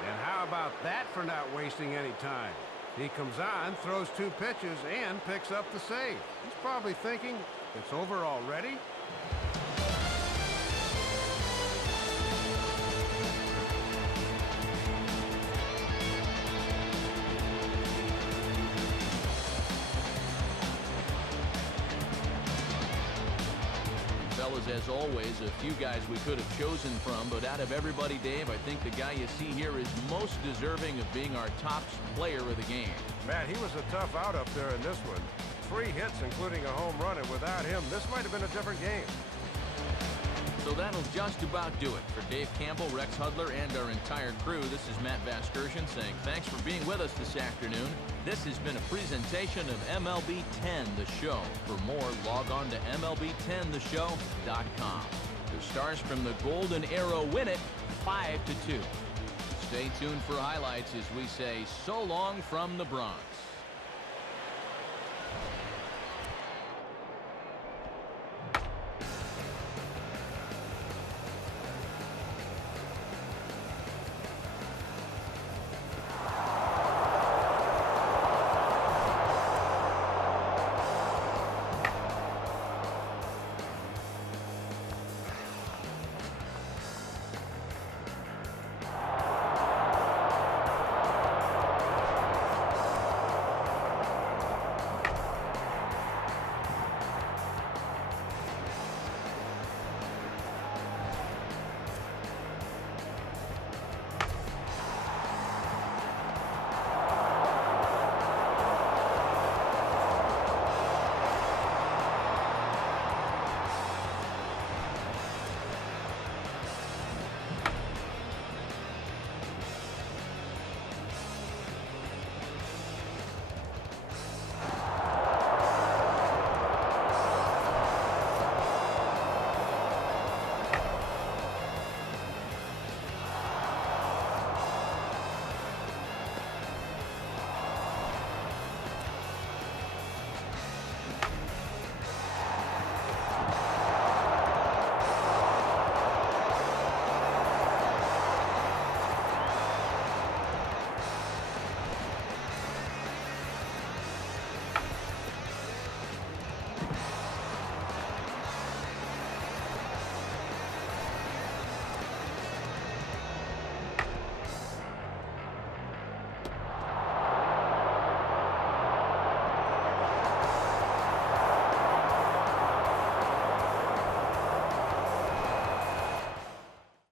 And how about that for not wasting any time? He comes on, throws 2 pitches, and picks up the save. He's probably thinking, it's over already? Fellas, as always, a few guys we could have chosen from, but out of everybody, Dave, I think the guy you see here is most deserving of being our top player of the game. Matt, he was a tough out up there in this one. 3 hits, including a home run, and without him, this might have been a different game. So that'll just about do it. For Dave Campbell, Rex Hudler, and our entire crew, this is Matt Vasgersian saying thanks for being with us this afternoon. This has been a presentation of MLB 10 The Show. For more, log on to MLB10theshow.com. The Stars from the Golden Arrow win it 5-2. Stay tuned for highlights as we say so long from the Bronx.